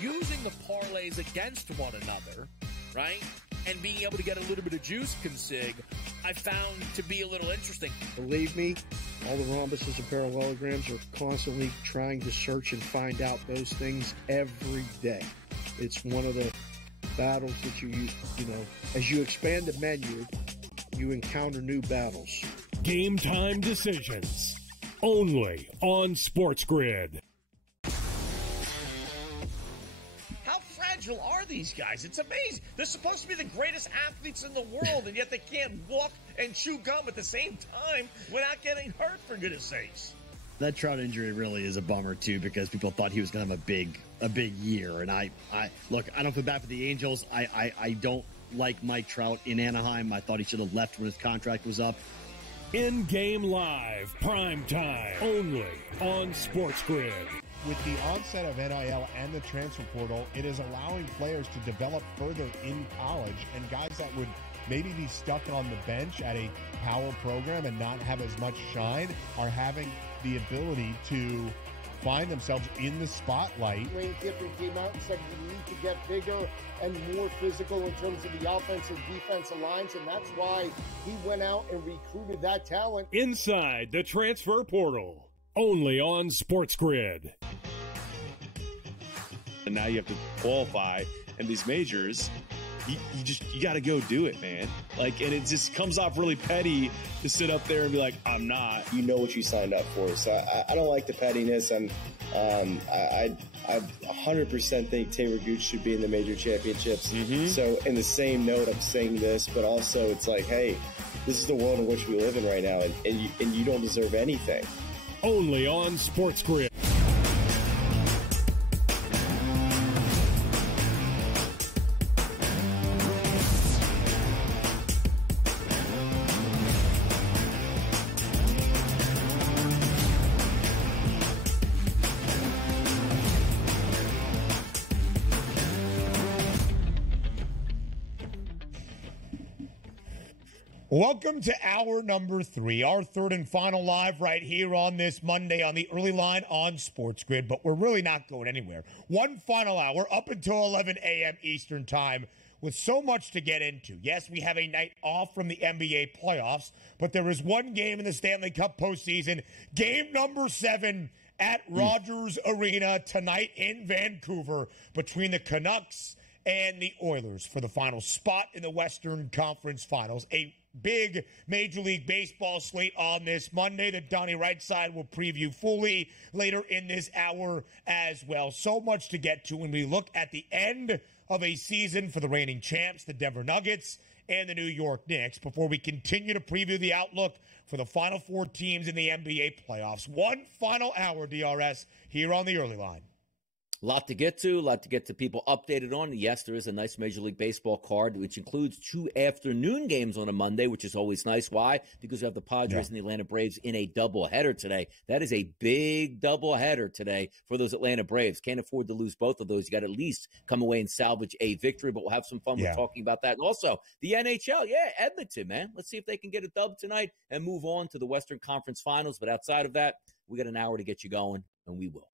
using the parlays against one another, right, and being able to get a little bit of juice consig, I found to be a little interesting. Believe me, all the rhombuses and parallelograms are constantly trying to search and find out those things every day. It's one of the battles that you know, as you expand the menu, you encounter new battles. Game time decisions, only on SportsGrid. How fragile are these guys? It's amazing. They're supposed to be the greatest athletes in the world, and yet they can't walk and chew gum at the same time without getting hurt, for goodness sakes. That Trout injury really is a bummer too, because people thought he was going to have a big year. And I look, I don't feel bad for the Angels. I don't like Mike Trout in Anaheim. I thought he should have left when his contract was up. In-game live, prime time, only on SportsGrid. With the onset of NIL and the transfer portal, it is allowing players to develop further in college, and guys that would maybe be stuck on the bench at a power program and not have as much shine are having the ability to find themselves in the spotlight. Lane Kiffin came out and said we need to get bigger and more physical in terms of the offensive defensive lines, and that's why he went out and recruited that talent. Inside the transfer portal, only on SportsGrid. And now you have to qualify in these majors. You got to go do it, man. Like, and it just comes off really petty to sit up there and be like, I'm not. You know what you signed up for. So I don't like the pettiness. And I 100% think Taylor Gooch should be in the major championships. Mm-hmm. So in the same note, I'm saying this, but also it's like, hey, this is the world in which we live in right now, and you don't deserve anything. Only on SportsGrid. Welcome to hour number 3, our third and final live right here on this Monday on the early line on SportsGrid, but we're really not going anywhere. One final hour up until 11 a.m. Eastern time with so much to get into. Yes, we have a night off from the NBA playoffs, but there is one game in the Stanley Cup postseason, game number 7 at Rogers Arena tonight in Vancouver between the Canucks and the Oilers for the final spot in the Western Conference Finals. A big Major League Baseball slate on this Monday that Donnie Rightside will preview fully later in this hour as well. So much to get to when we look at the end of a season for the reigning champs, the Denver Nuggets and the New York Knicks, before we continue to preview the outlook for the final 4 teams in the NBA playoffs. One final hour, DRS, here on the early line. A lot to get to people updated on. Yes, there is a nice Major League Baseball card, which includes 2 afternoon games on a Monday, which is always nice. Why? Because we have the Padres and the Atlanta Braves in a doubleheader today. That is a big doubleheader today for those Atlanta Braves. Can't afford to lose both of those. You got to at least come away and salvage a victory, but we'll have some fun with talking about that. And also, the NHL, Edmonton, man. Let's see if they can get a dub tonight and move on to the Western Conference Finals. But outside of that, we got an hour to get you going, and we will.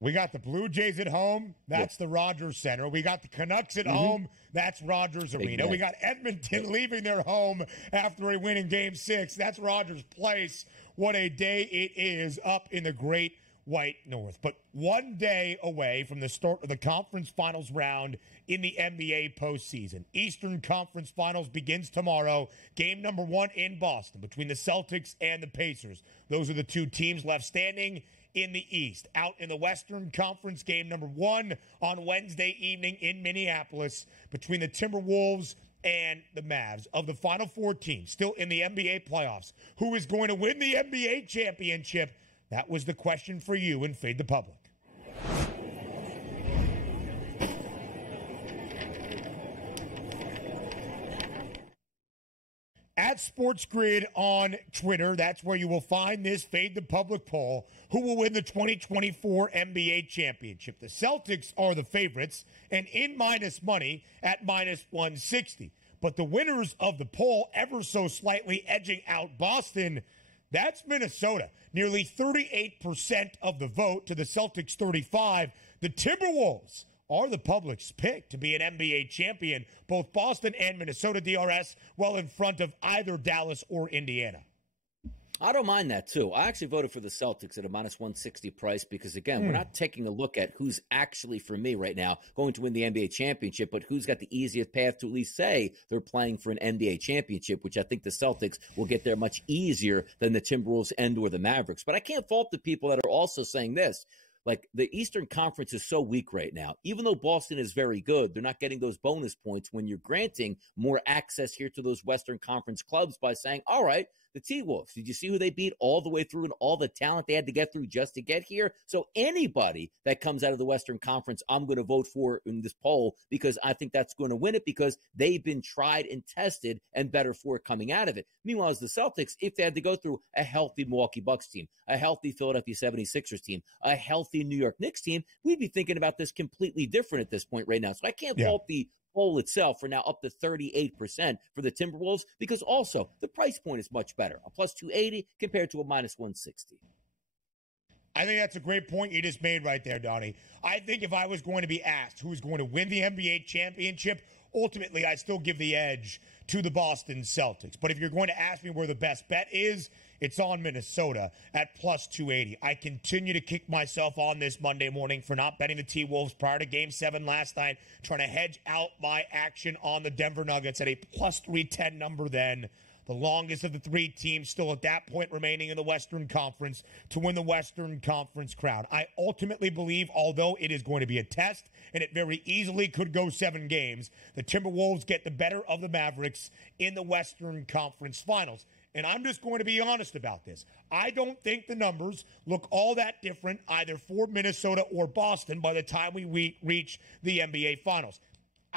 We got the Blue Jays at home. That's the Rogers Center. We got the Canucks at home. That's Rogers Arena. We got Edmonton leaving their home after a win in Game 6. That's Rogers Place. What a day it is up in the Great White North. But one day away from the start of the conference finals round in the NBA postseason. Eastern Conference Finals begins tomorrow. Game number 1 in Boston between the Celtics and the Pacers. Those are the 2 teams left standing in the East. Out in the Western Conference, game number 1 on Wednesday evening in Minneapolis between the Timberwolves and the Mavs. Of the final 4 teams still in the NBA playoffs, who is going to win the NBA championship? That was the question for you in Fade the Public. At SportsGrid on Twitter, that's where you will find this Fade the Public poll. Who will win the 2024 NBA championship? The Celtics are the favorites and in minus money at minus 160. But the winners of the poll ever so slightly edging out Boston, That's Minnesota. Nearly 38% of the vote to the Celtics 35%. The Timberwolves are the public's pick to be an NBA champion. Both Boston and Minnesota, DRS, well in front of either Dallas or Indiana. I don't mind that, too. I actually voted for the Celtics at a minus 160 price because, again, we're not taking a look at who's actually, for me right now, going to win the NBA championship, but who's got the easiest path to at least say they're playing for an NBA championship, which I think the Celtics will get there much easier than the Timberwolves and or the Mavericks. But I can't fault the people that are also saying this. Like, the Eastern Conference is so weak right now. Even though Boston is very good, they're not getting those bonus points when you're granting more access here to those Western Conference clubs by saying, all right, the T-Wolves, did you see who they beat all the way through and all the talent they had to get through just to get here? So anybody that comes out of the Western Conference, I'm going to vote for in this poll because I think that's going to win it because they've been tried and tested and better for it coming out of it. Meanwhile, as the Celtics, if they had to go through a healthy Milwaukee Bucks team, a healthy Philadelphia 76ers team, a healthy New York Knicks team, we'd be thinking about this completely different at this point right now. So I can't fault the poll itself for now up to 38% for the Timberwolves because also the price point is much better, a plus 280 compared to a minus 160. I think that's a great point you just made right there, Donnie. I think if I was going to be asked who's going to win the NBA championship, ultimately I'd still give the edge to the Boston Celtics. But if you're going to ask me where the best bet is, it's on Minnesota at plus 280. I continue to kick myself on this Monday morning for not betting the T-Wolves prior to Game 7 last night, trying to hedge out my action on the Denver Nuggets at a plus 310 number then. The longest of the three teams still at that point remaining in the Western Conference to win the Western Conference crown. I ultimately believe, although it is going to be a test and it very easily could go 7 games, the Timberwolves get the better of the Mavericks in the Western Conference Finals. And I'm just going to be honest about this. I don't think the numbers look all that different either for Minnesota or Boston by the time we reach the NBA Finals.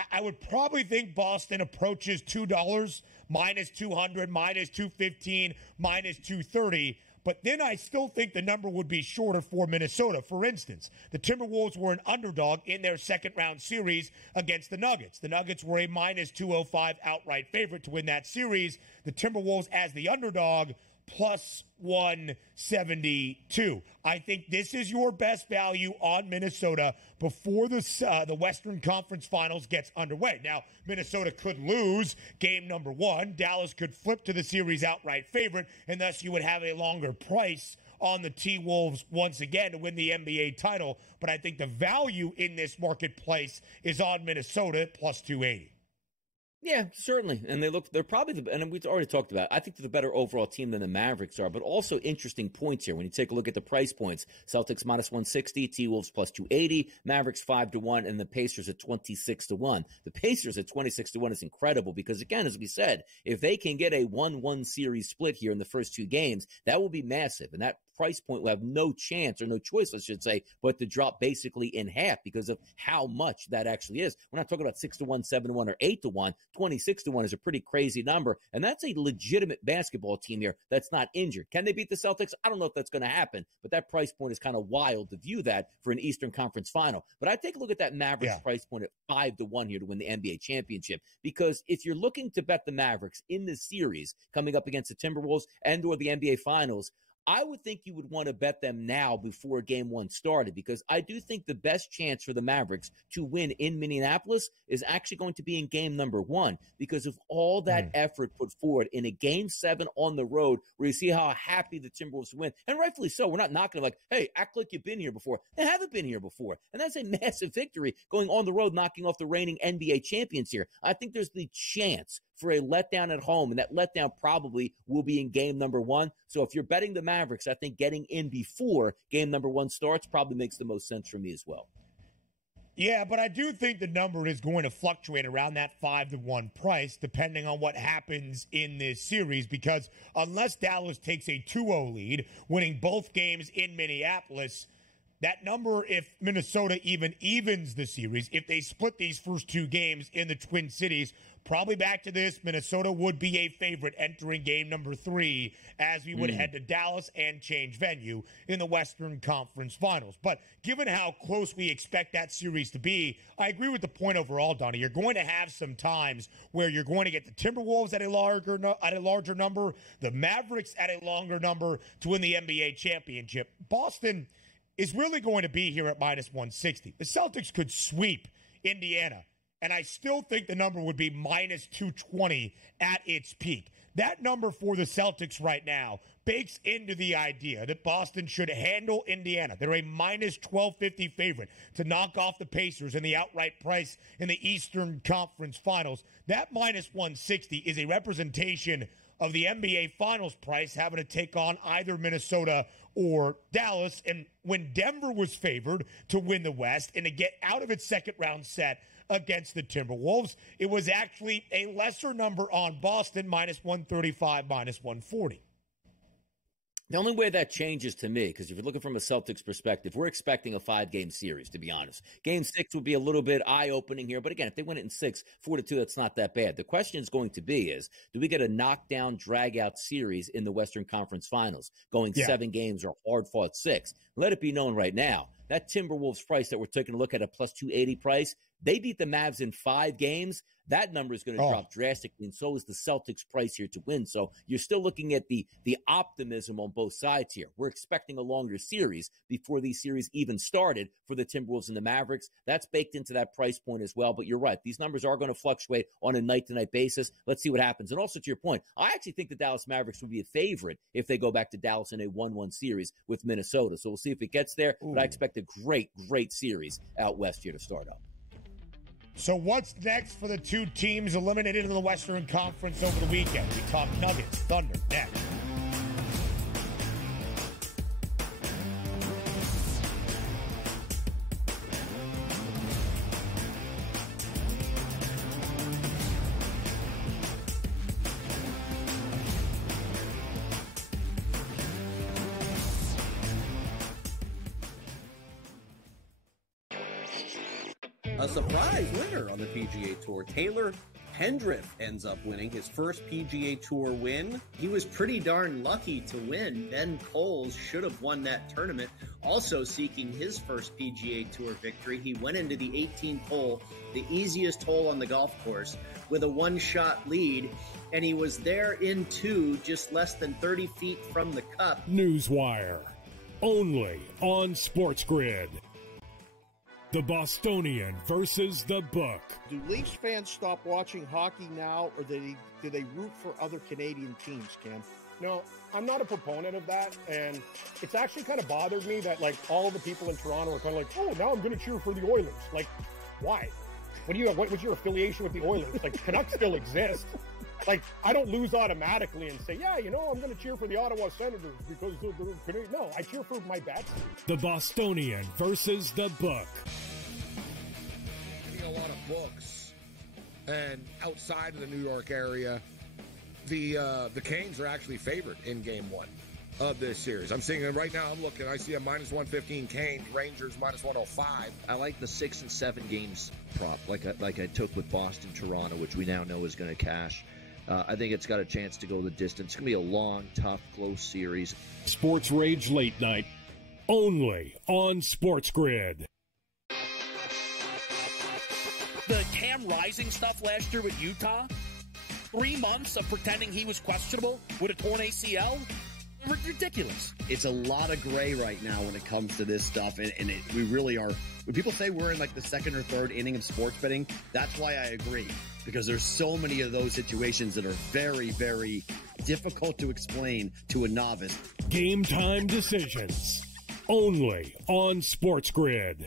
I would probably think Boston approaches $2, minus 200, minus 215, minus 230. But then I still think the number would be shorter for Minnesota. For instance, the Timberwolves were an underdog in their second-round series against the Nuggets. The Nuggets were a minus 205 outright favorite to win that series. The Timberwolves, as the underdog, plus 172. I think this is your best value on Minnesota before the Western Conference Finals gets underway. Now, Minnesota could lose game number 1. Dallas could flip to the series outright favorite, and thus you would have a longer price on the T-Wolves once again to win the NBA title. But I think the value in this marketplace is on Minnesota at plus 280. Yeah, certainly. And they're probably and we've already talked about it. I think they're the better overall team than the Mavericks are, but also interesting points here. When you take a look at the price points, Celtics minus 160, T-Wolves plus 280, Mavericks 5-1, and the Pacers at 26-1. The Pacers at 26-1 is incredible because, again, as we said, if they can get a 1-1 series split here in the first 2 games, that will be massive. And that price point will have no chance or no choice, I should say, but to drop basically in half because of how much that actually is. We're not talking about 6-1, 7-1, or 8-1. 26-1 is a pretty crazy number, and that's a legitimate basketball team here that's not injured. Can they beat the Celtics? I don't know if that's going to happen, but that price point is kind of wild to view that for an Eastern Conference final. But I take a look at that Mavericks price point at 5-1 here to win the NBA championship, because if you're looking to bet the Mavericks in this series coming up against the Timberwolves and or the NBA Finals, I would think you would want to bet them now before Game 1 started, because I do think the best chance for the Mavericks to win in Minneapolis is actually going to be in Game number 1 because of all that effort put forward in a Game 7 on the road where you see how happy the Timberwolves win. And rightfully so. We're not knocking them like, hey, act like you've been here before. They haven't been here before. And that's a massive victory going on the road, knocking off the reigning NBA champions here. I think there's the chance for a letdown at home, and that letdown probably will be in Game number 1. So if you're betting the Mavericks, I think getting in before Game number 1 starts probably makes the most sense for me as well. Yeah, but I do think the number is going to fluctuate around that 5-1 price depending on what happens in this series, because unless Dallas takes a 2-0 lead, winning both games in Minneapolis, That number, if Minnesota even evens the series, if they split these first two games in the Twin Cities, probably back to this, Minnesota would be a favorite entering game number 3 as we would head to Dallas and change venue in the Western Conference Finals. But given how close we expect that series to be, I agree with the point overall, Donnie. You're going to have some times where you're going to get the Timberwolves at a larger number, the Mavericks at a longer number to win the NBA championship. Boston is really going to be here at minus 160. The Celtics could sweep Indiana, and I still think the number would be minus 220 at its peak. That number for the Celtics right now bakes into the idea that Boston should handle Indiana. They're a minus 1250 favorite to knock off the Pacers in the outright price in the Eastern Conference Finals. That minus 160 is a representation of the NBA Finals price having to take on either Minnesota or Dallas. And when Denver was favored to win the West and to get out of its second round set against the Timberwolves, it was actually a lesser number on Boston, minus 135, minus 140. The only way that changes to me, because if you're looking from a Celtics perspective, we're expecting a 5-game series, to be honest. Game 6 would be a little bit eye-opening here, but again, if they win it in 6, 4-2, that's not that bad. The question is going to be is, do we get a knockdown, drag-out series in the Western Conference Finals, going 7 games or hard-fought 6? Let it be known right now, that Timberwolves price that we're taking a look at, a plus 280 price, they beat the Mavs in 5 games. That number is going to drop drastically, and so is the Celtics price here to win. So you're still looking at the optimism on both sides here. We're expecting a longer series before these series even started for the Timberwolves and the Mavericks. That's baked into that price point as well. But you're right. These numbers are going to fluctuate on a night-to-night basis. Let's see what happens. And also to your point, I actually think the Dallas Mavericks would be a favorite if they go back to Dallas in a 1-1 series with Minnesota. So we'll see if it gets there. But I expect a great, great series out west here to start up. So what's next for the two teams eliminated in the Western Conference over the weekend? We talk Nuggets, Thunder, next. A surprise winner on the PGA Tour. Taylor Pendrith ends up winning his first PGA Tour win. He was pretty darn lucky to win. Ben Coles should have won that tournament. Also seeking his first PGA Tour victory, he went into the 18th hole, the easiest hole on the golf course, with a one-shot lead, and he was there in 2, just less than 30 feet from the cup. Newswire, only on SportsGrid. The Bostonian versus the Book. Do Leafs fans stop watching hockey now, or do they root for other Canadian teams, Cam? No, I'm not a proponent of that, and it's actually kind of bothered me that, like, all the people in Toronto are kind of like, oh, now I'm going to cheer for the Oilers. Like, why? What's your affiliation with the Oilers? Like, Canucks still exist. Like, I don't lose automatically and say, yeah, I'm going to cheer for the Ottawa Senators because they're Canadian. No, I cheer for my bats. The Bostonian versus the Book. A lot of books, and outside of the New York area, the Canes are actually favored in Game 1 of this series. I'm seeing it right now. I'm looking. I see a minus 115 Canes, Rangers minus 105. I like the 6 and 7 games prop, like I took with Boston, Toronto, which we now know is going to cash. I think it's got a chance to go the distance. It's going to be a long, tough, close series. Sports Rage Late Night, only on SportsGrid. The Cam Rising stuff last year with Utah, 3 months of pretending he was questionable with a torn ACL, ridiculous. It's a lot of gray right now when it comes to this stuff, and we really are. When people say we're in like the second or third inning of sports betting, that's why I agree, because there's so many of those situations that are very, very difficult to explain to a novice. Game time decisions, only on SportsGrid.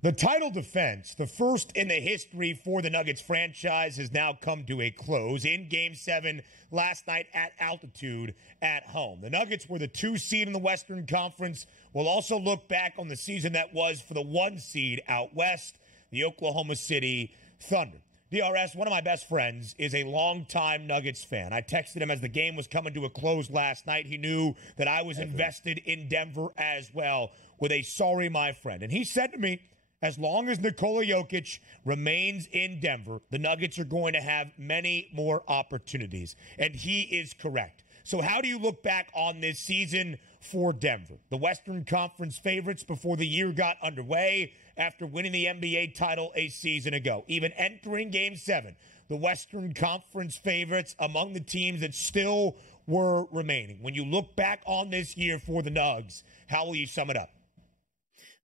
The title defense, the first in the history for the Nuggets franchise, has now come to a close in Game 7 last night at altitude at home. The Nuggets were the 2 seed in the Western Conference. We'll also look back on the season that was for the 1 seed out west, the Oklahoma City Thunder. DRS, one of my best friends, is a longtime Nuggets fan. I texted him as the game was coming to a close last night. He knew that I was invested in Denver as well with a sorry, my friend. And he said to me, as long as Nikola Jokic remains in Denver, the Nuggets are going to have many more opportunities. And he is correct. So how do you look back on this season for Denver? The Western Conference favorites before the year got underway after winning the NBA title a season ago. Even entering Game 7, the Western Conference favorites among the teams that still were remaining. When you look back on this year for the Nugs, how will you sum it up?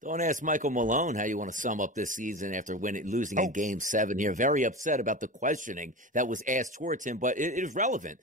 Don't ask Michael Malone how you want to sum up this season after losing in Game 7 here. Very upset about the questioning that was asked towards him, but it is relevant.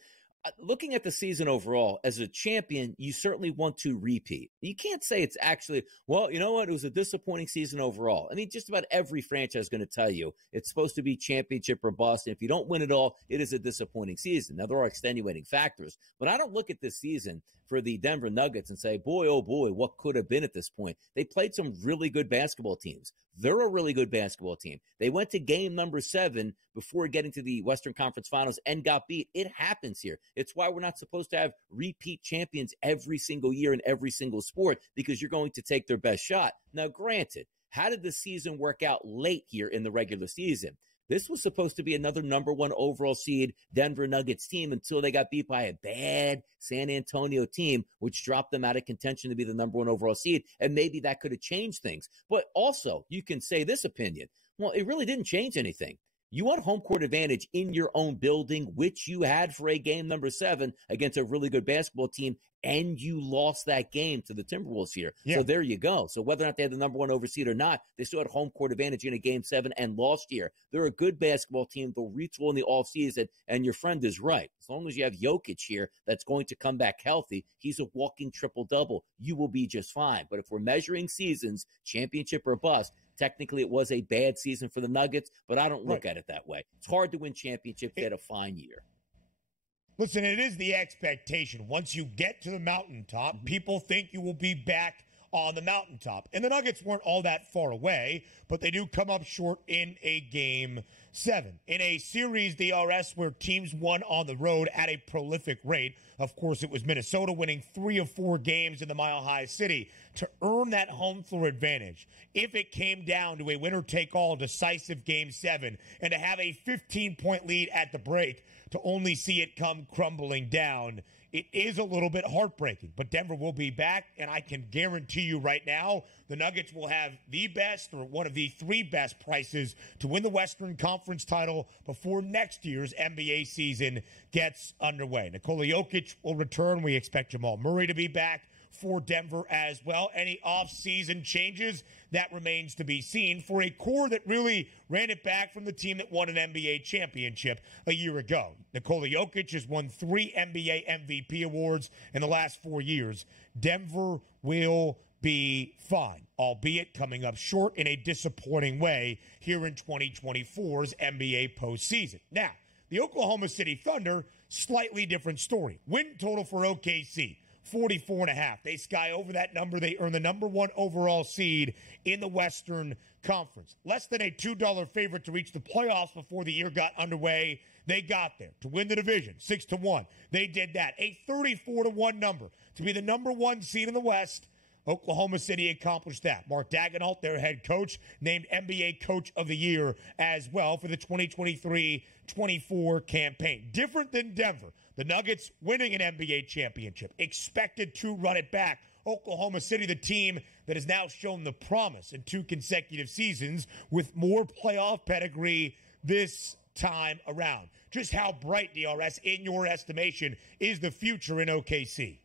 Looking at the season overall, as a champion, you certainly want to repeat. You can't say it's actually, well, you know what, it was a disappointing season overall. I mean, just about every franchise is going to tell you it's supposed to be championship or bust. And if you don't win it all, it is a disappointing season. Now, there are extenuating factors, but I don't look at this season for the Denver Nuggets and say, boy, oh boy, what could have been at this point. They played some really good basketball teams. They're a really good basketball team. They went to game number 7 before getting to the Western Conference Finals and got beat. It happens here. It's why we're not supposed to have repeat champions every single year in every single sport, because you're going to take their best shot. Now, granted, how did the season work out late here in the regular season? This was supposed to be another number 1 overall seed Denver Nuggets team until they got beat by a bad San Antonio team, which dropped them out of contention to be the number 1 overall seed. And maybe that could have changed things. But also, you can say this opinion. Well, it really didn't change anything. You want home court advantage in your own building, which you had for a game number 7 against a really good basketball team, and you lost that game to the Timberwolves here. Yeah. So there you go. So whether or not they had the number 1 overseed or not, they still had home court advantage in a game 7 and lost here. They're a good basketball team. They'll retool in the offseason, and your friend is right. As long as you have Jokic here that's going to come back healthy, he's a walking triple-double. You will be just fine. But if we're measuring seasons, championship or bust, technically it was a bad season for the Nuggets, but I don't look at it that way. It's hard to win championships. They had a fine year. Listen, it is the expectation. Once you get to the mountaintop, people think you will be back on the mountaintop. And the Nuggets weren't all that far away, but they do come up short in a Game 7. In a series, DRS, where teams won on the road at a prolific rate. Of course, it was Minnesota winning 3 of 4 games in the Mile High City to earn that home floor advantage. If it came down to a winner-take-all decisive Game 7 and to have a 15-point lead at the break, to only see it come crumbling down, it is a little bit heartbreaking. But Denver will be back, and I can guarantee you right now, the Nuggets will have the best or one of the 3 best prices to win the Western Conference title before next year's NBA season gets underway. Nikola Jokic will return. We expect Jamal Murray to be back for Denver as well. Any off-season changes, that remains to be seen for a core that really ran it back from the team that won an NBA championship a year ago. Nikola Jokic has won 3 NBA MVP awards in the last 4 years. Denver will be fine, albeit coming up short in a disappointing way here in 2024's NBA postseason. Now, the Oklahoma City Thunder, slightly different story. Win total for OKC, 44.5. They sky over that number. They earn the number 1 overall seed in the Western Conference. Less than a $2 favorite to reach the playoffs before the year got underway. They got there to win the division, 6-1. They did that. A 34-1 number to be the number 1 seed in the West. Oklahoma City accomplished that. Mark Daigneault, their head coach, named NBA Coach of the Year as well for the 2023-24 campaign. Different than Denver. The Nuggets winning an NBA championship, expected to run it back. Oklahoma City, the team that has now shown the promise in 2 consecutive seasons with more playoff pedigree this time around. Just how bright, DRS, in your estimation, is the future in OKC?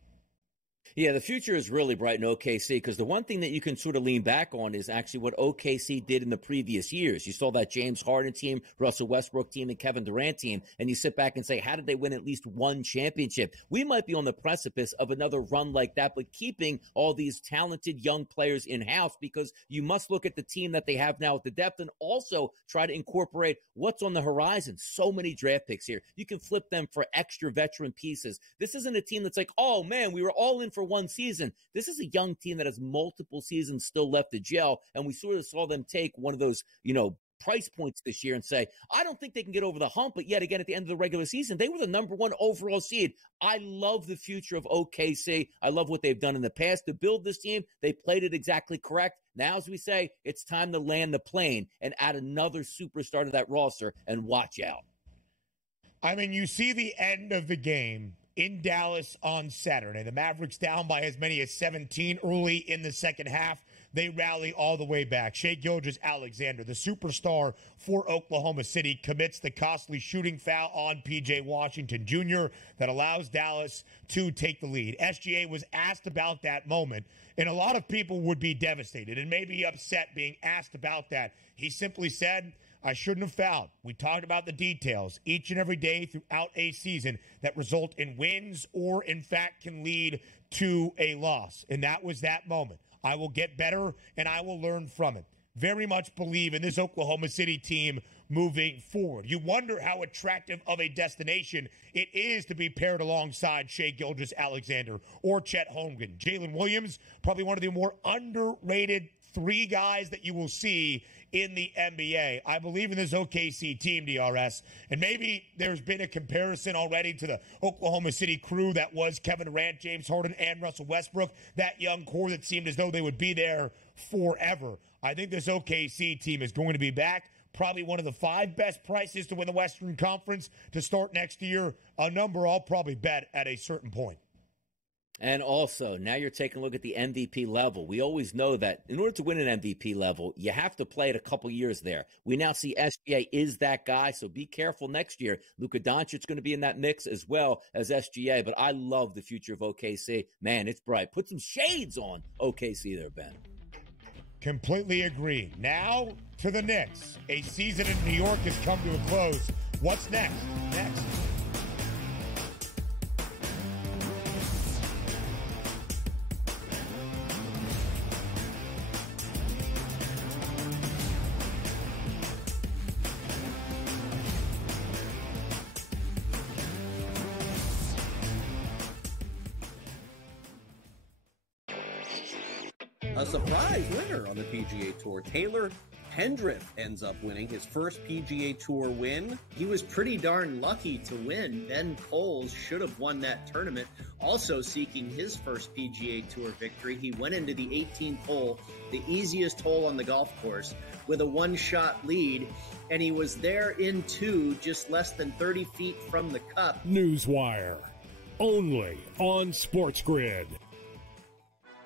Yeah, the future is really bright in OKC because the one thing that you can sort of lean back on is actually what OKC did in the previous years. You saw that James Harden team, Russell Westbrook team, and Kevin Durant team, and you sit back and say, how did they win at least one championship? We might be on the precipice of another run like that, but keeping all these talented young players in-house because you must look at the team that they have now with the depth and also try to incorporate what's on the horizon. So many draft picks here. You can flip them for extra veteran pieces. This isn't a team that's like, oh, man, we were all in for one season. This is a young team that has multiple seasons still left to gel, and we sort of saw them take one of those, price points this year and say, I don't think they can get over the hump, but yet again, at the end of the regular season, they were the number one overall seed. I love the future of OKC. I love what they've done in the past to build this team. They played it exactly correct. Now, as we say, it's time to land the plane and add another superstar to that roster and watch out. I mean, you see the end of the game in Dallas on Saturday. The Mavericks down by as many as 17 early in the second half. They rally all the way back. Shai Gilgeous-Alexander, the superstar for Oklahoma City, commits the costly shooting foul on P.J. Washington Jr. that allows Dallas to take the lead. SGA was asked about that moment, and a lot of people would be devastated and maybe upset being asked about that. He simply said, I shouldn't have fouled. We talked about the details each and every day throughout a season that result in wins or, in fact, can lead to a loss. And that was that moment. I will get better, and I will learn from it. Very much believe in this Oklahoma City team moving forward. You wonder how attractive of a destination it is to be paired alongside Shai Gilgeous-Alexander or Chet Holmgren. Jalen Williams, probably one of the more underrated three guys that you will see in the NBA. I believe in this OKC team, DRS, and maybe there's been a comparison already to the Oklahoma City crew that was Kevin Durant, James Harden, and Russell Westbrook, that young core that seemed as though they would be there forever. I think this OKC team is going to be back. Probably one of the 5 best prices to win the Western Conference to start next year, a number I'll probably bet at a certain point. And also, now you're taking a look at the MVP level. We always know that in order to win an MVP level, you have to play it a couple years there. We now see SGA is that guy, so be careful next year. Luka Doncic's going to be in that mix as well as SGA, but I love the future of OKC. Man, it's bright. Put some shades on OKC there, Ben. Completely agree. Now to the Knicks. A season in New York has come to a close. What's next? Next. A surprise winner on the PGA Tour. Taylor Pendrith ends up winning his first PGA Tour win. He was pretty darn lucky to win. Ben Coles should have won that tournament. Also seeking his first PGA Tour victory, he went into the 18th hole, the easiest hole on the golf course, with a one-shot lead, and he was there in 2, just less than 30 feet from the cup. Newswire, only on SportsGrid.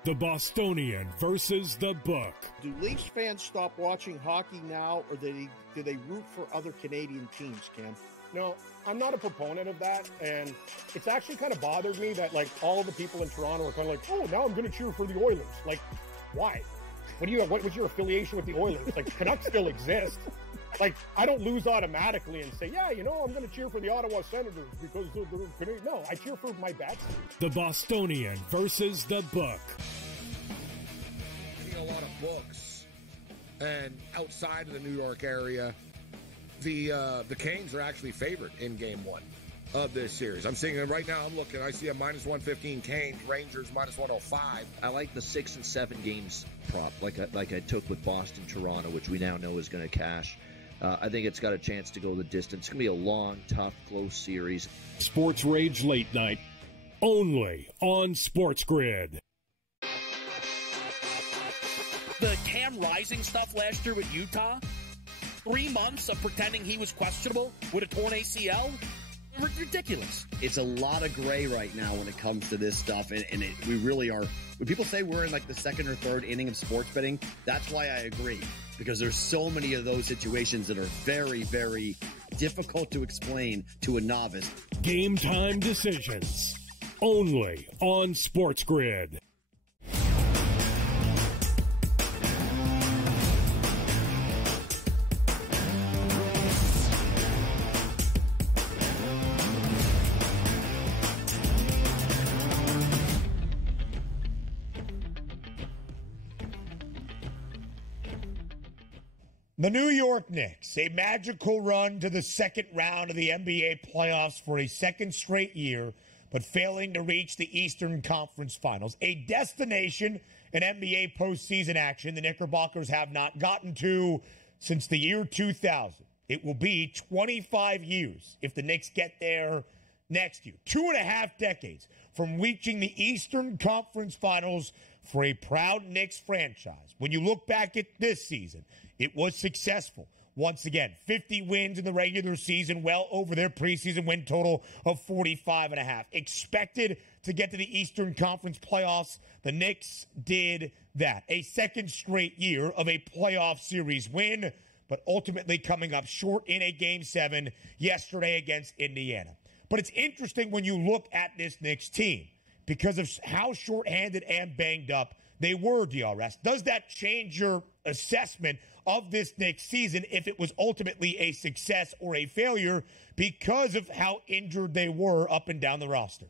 The Bostonian versus the Book. Do Leafs fans stop watching hockey now, or do they root for other Canadian teams, Cam? No, I'm not a proponent of that, and it's actually kind of bothered me that, like, all the people in Toronto are kind of like, oh, now I'm going to cheer for the Oilers. Like, why? What was your affiliation with the Oilers? Like, Canucks still exist. Like, I don't lose automatically and say, yeah, I'm going to cheer for the Ottawa Senators because they're Canadian. No, I cheer for my bats. The Bostonian versus the Book. A lot of books, and outside of the New York area, the Canes are actually favored in Game 1 of this series. I'm seeing it right now. I'm looking. I see a -115 Canes, Rangers -105. I like the 6 and 7 games prop, like I took with Boston, Toronto, which we now know is going to cash. I think it's got a chance to go the distance. It's going to be a long, tough, close series. Sports Rage Late Night, only on SportsGrid. The Cam Rising stuff last year with Utah, 3 months of pretending he was questionable with a torn ACL, ridiculous. It's a lot of gray right now when it comes to this stuff, and we really are. When people say we're in like the second or third inning of sports betting, that's why I agree, because there's so many of those situations that are very, very difficult to explain to a novice. Game time decisions. Only on SportsGrid. The New York Knicks, a magical run to the second round of the NBA playoffs for a second straight year, but failing to reach the Eastern Conference Finals. A destination in NBA postseason action the Knickerbockers have not gotten to since the year 2000. It will be 25 years if the Knicks get there next year. 2.5 decades from reaching the Eastern Conference Finals for a proud Knicks franchise. When you look back at this season, it was successful. Once again, 50 wins in the regular season, well over their preseason win total of 45.5. Expected to get to the Eastern Conference playoffs. The Knicks did that. A second straight year of a playoff series win, but ultimately coming up short in a Game 7 yesterday against Indiana. But it's interesting when you look at this Knicks team because of how shorthanded and banged up they were, DRS. Does that change your assessment of this Knicks season if it was ultimately a success or a failure because of how injured they were up and down the roster?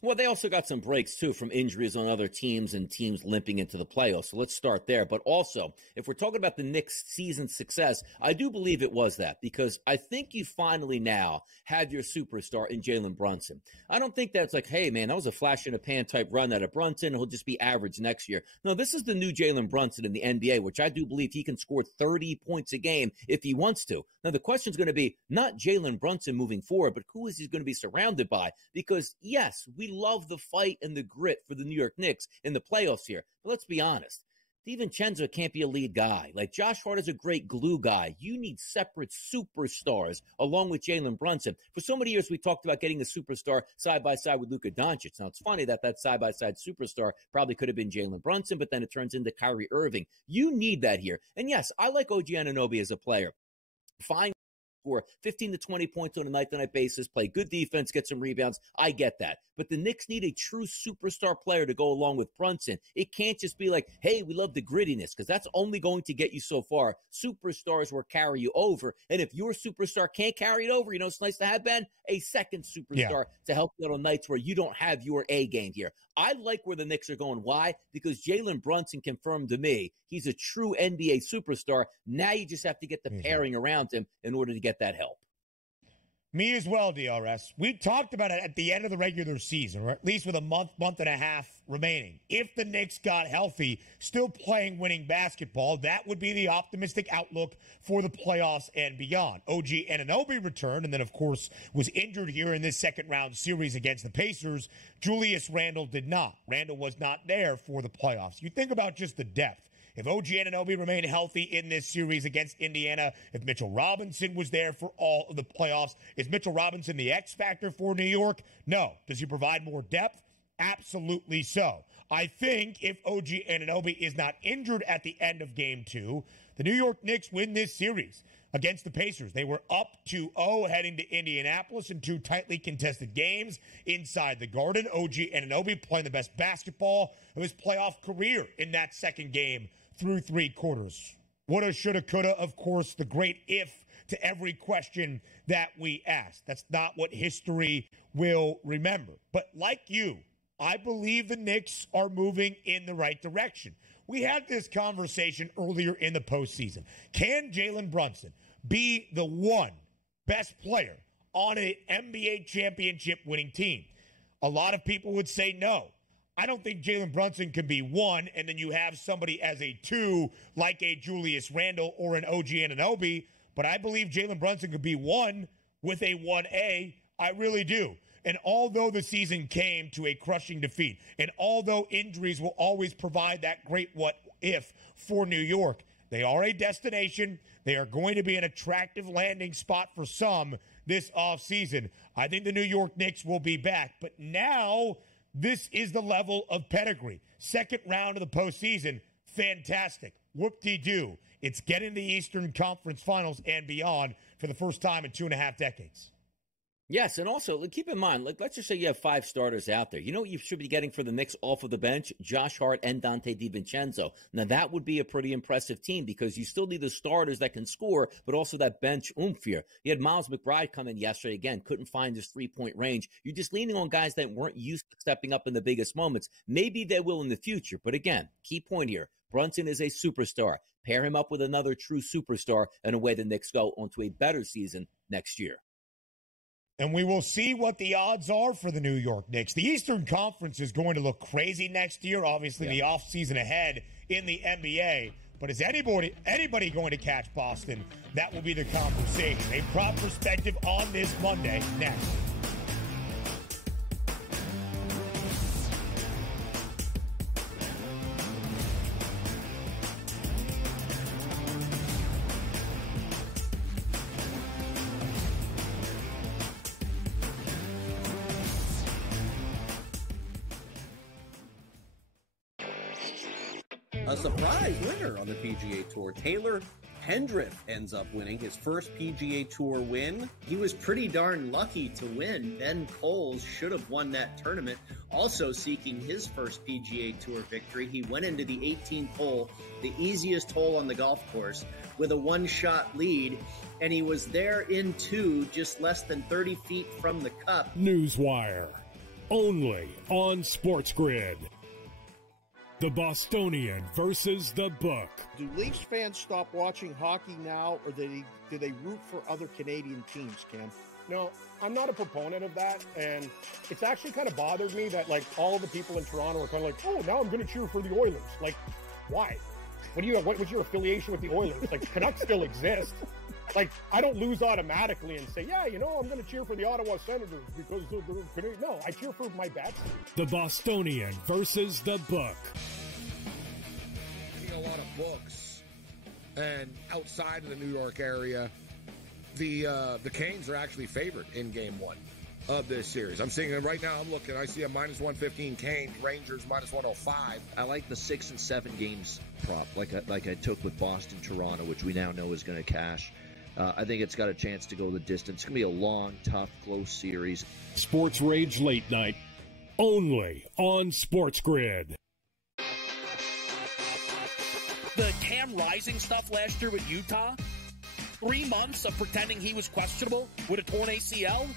Well, they also got some breaks, too, from injuries on other teams and teams limping into the playoffs. So let's start there. But also, if we're talking about the Knicks' season success, I do believe it was that because I think you finally now have your superstar in Jalen Brunson. I don't think that's like, hey, man, that was a flash-in-the-pan type run out of Brunson. He'll just be average next year. No, this is the new Jalen Brunson in the NBA, which I do believe he can score 30 points a game if he wants to. Now, the question is going to be not Jalen Brunson moving forward, but who is he going to be surrounded by? Because, yes, we love the fight and the grit for the New York Knicks in the playoffs here. But let's be honest. DiVincenzo can't be a lead guy. Like, Josh Hart is a great glue guy. You need separate superstars along with Jalen Brunson. For so many years, we talked about getting a superstar side by side with Luka Doncic. Now, it's funny that side by side superstar probably could have been Jalen Brunson, but then it turns into Kyrie Irving. You need that here. And yes, I like OG Anunoby as a player. Fine. Score 15 to 20 points on a night-to-night basis, play good defense, get some rebounds. I get that. But the Knicks need a true superstar player to go along with Brunson. It can't just be like, hey, we love the grittiness, because that's only going to get you so far. Superstars will carry you over. And if your superstar can't carry it over, you know, it's nice to have, Ben, a second superstar to help you out on nights where you don't have your A game here. I like where the Knicks are going. Why? Because Jalen Brunson confirmed to me he's a true NBA superstar. Now you just have to get the pairing around him in order to get that help. Me as well, DRS. We talked about it at the end of the regular season, or at least with a month and a half remaining. If the Knicks got healthy, still playing winning basketball, that would be the optimistic outlook for the playoffs and beyond. OG Anunoby returned and then, of course, was injured here in this second-round series against the Pacers. Julius Randle did not. Randle was not there for the playoffs. You think about just the depth. If OG Anunoby remained healthy in this series against Indiana, if Mitchell Robinson was there for all of the playoffs, is Mitchell Robinson the X factor for New York? No. Does he provide more depth? Absolutely so. I think if OG Anunoby is not injured at the end of Game 2, the New York Knicks win this series against the Pacers. They were up 2-0 heading to Indianapolis in 2 tightly contested games inside the Garden. OG Anunoby playing the best basketball of his playoff career in that second game through 3 quarters. Woulda, shoulda, coulda, of course, the great if to every question that we ask. That's not what history will remember. But like you, I believe the Knicks are moving in the right direction. We had this conversation earlier in the postseason. Can Jalen Brunson be the one best player on an NBA championship winning team? A lot of people would say no. I don't think Jalen Brunson can be 1, and then you have somebody as a 2, like a Julius Randle or an OG Anunoby. But I believe Jalen Brunson could be 1 with a 1A. I really do. And although the season came to a crushing defeat, and although injuries will always provide that great what if for New York, they are a destination. They are going to be an attractive landing spot for some this offseason. I think the New York Knicks will be back. But now this is the level of pedigree. Second round of the postseason, fantastic. Whoop-de-doo. It's getting the Eastern Conference Finals and beyond for the first time in 2.5 decades. Yes, and also keep in mind, let's just say you have 5 starters out there. You know what you should be getting for the Knicks off of the bench? Josh Hart and Dante DiVincenzo. Now, that would be a pretty impressive team because you still need the starters that can score, but also that bench oomph here. You had Miles McBride come in yesterday. Again, couldn't find his three-point range. You're just leaning on guys that weren't used to stepping up in the biggest moments. Maybe they will in the future, but again, key point here, Brunson is a superstar. Pair him up with another true superstar, and away the Knicks go onto a better season next year. And we will see what the odds are for the New York Knicks. The Eastern Conference is going to look crazy next year. Obviously, the offseason ahead in the NBA. But is anybody going to catch Boston? That will be the conversation. A prop perspective on this Monday next. A surprise winner on the PGA Tour. Taylor Pendrith ends up winning his first PGA Tour win. He was pretty darn lucky to win. Ben Coles should have won that tournament. Also seeking his first PGA Tour victory, he went into the 18th hole, the easiest hole on the golf course, with a one-shot lead, and he was there in 2, just less than 30 feet from the cup. Newswire, only on SportsGrid. The Bostonian versus the Book. Do Leafs fans stop watching hockey now, or do they root for other Canadian teams, Cam? No, I'm not a proponent of that, and it's actually kind of bothered me that, like, all the people in Toronto are kind of like, oh, now I'm going to cheer for the Oilers. Like, why? What was your affiliation with the Oilers? Like, Canucks still exist. Like, I don't lose automatically and say, yeah, you know, I'm going to cheer for the Ottawa Senators because they're Canadian. No, I cheer for my bats. The Bostonian versus the Book. A lot of books, and outside of the New York area, the Canes are actually favored in Game 1 of this series. I'm seeing it right now. I'm looking. I see a minus 115 Canes, Rangers minus 105. I like the 6 and 7 games prop, like I took with Boston, Toronto, which we now know is going to cash. I think it's got a chance to go the distance. It's going to be a long, tough, close series. Sports Rage Late Night, only on SportsGrid. The Cam Rising stuff last year with Utah, 3 months of pretending he was questionable with a torn ACL,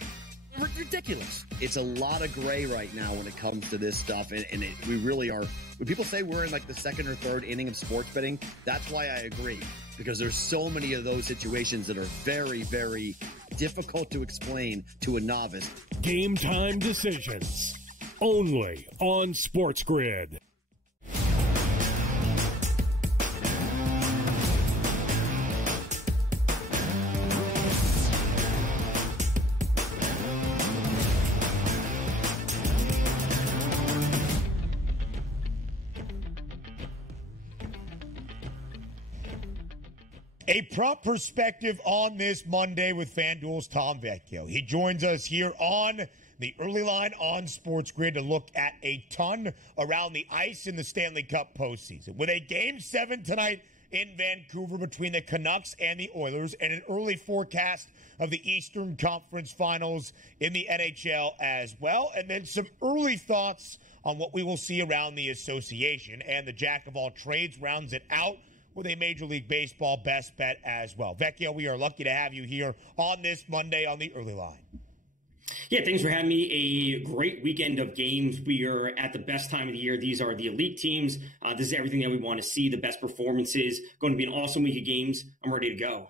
ridiculous. It's a lot of gray right now when it comes to this stuff, and we really are. When people say we're in like the second or third inning of sports betting, that's why I agree, because there's so many of those situations that are very, very difficult to explain to a novice. Game time decisions, only on SportsGrid. A prop perspective on this Monday with FanDuel's Tom Vecchio. He joins us here on the early line on SportsGrid to look at a ton around the ice in the Stanley Cup postseason. With a Game 7 tonight in Vancouver between the Canucks and the Oilers, and an early forecast of the Eastern Conference Finals in the NHL as well, and then some early thoughts on what we will see around the association, and the Jack of all trades rounds it out with a Major League Baseball best bet as well. Vecchio, we are lucky to have you here on this Monday on the early line. Yeah, thanks for having me. A great weekend of games. We are at the best time of the year. These are the elite teams. This is everything that we want to see, the best performances. Going to be an awesome week of games. I'm ready to go.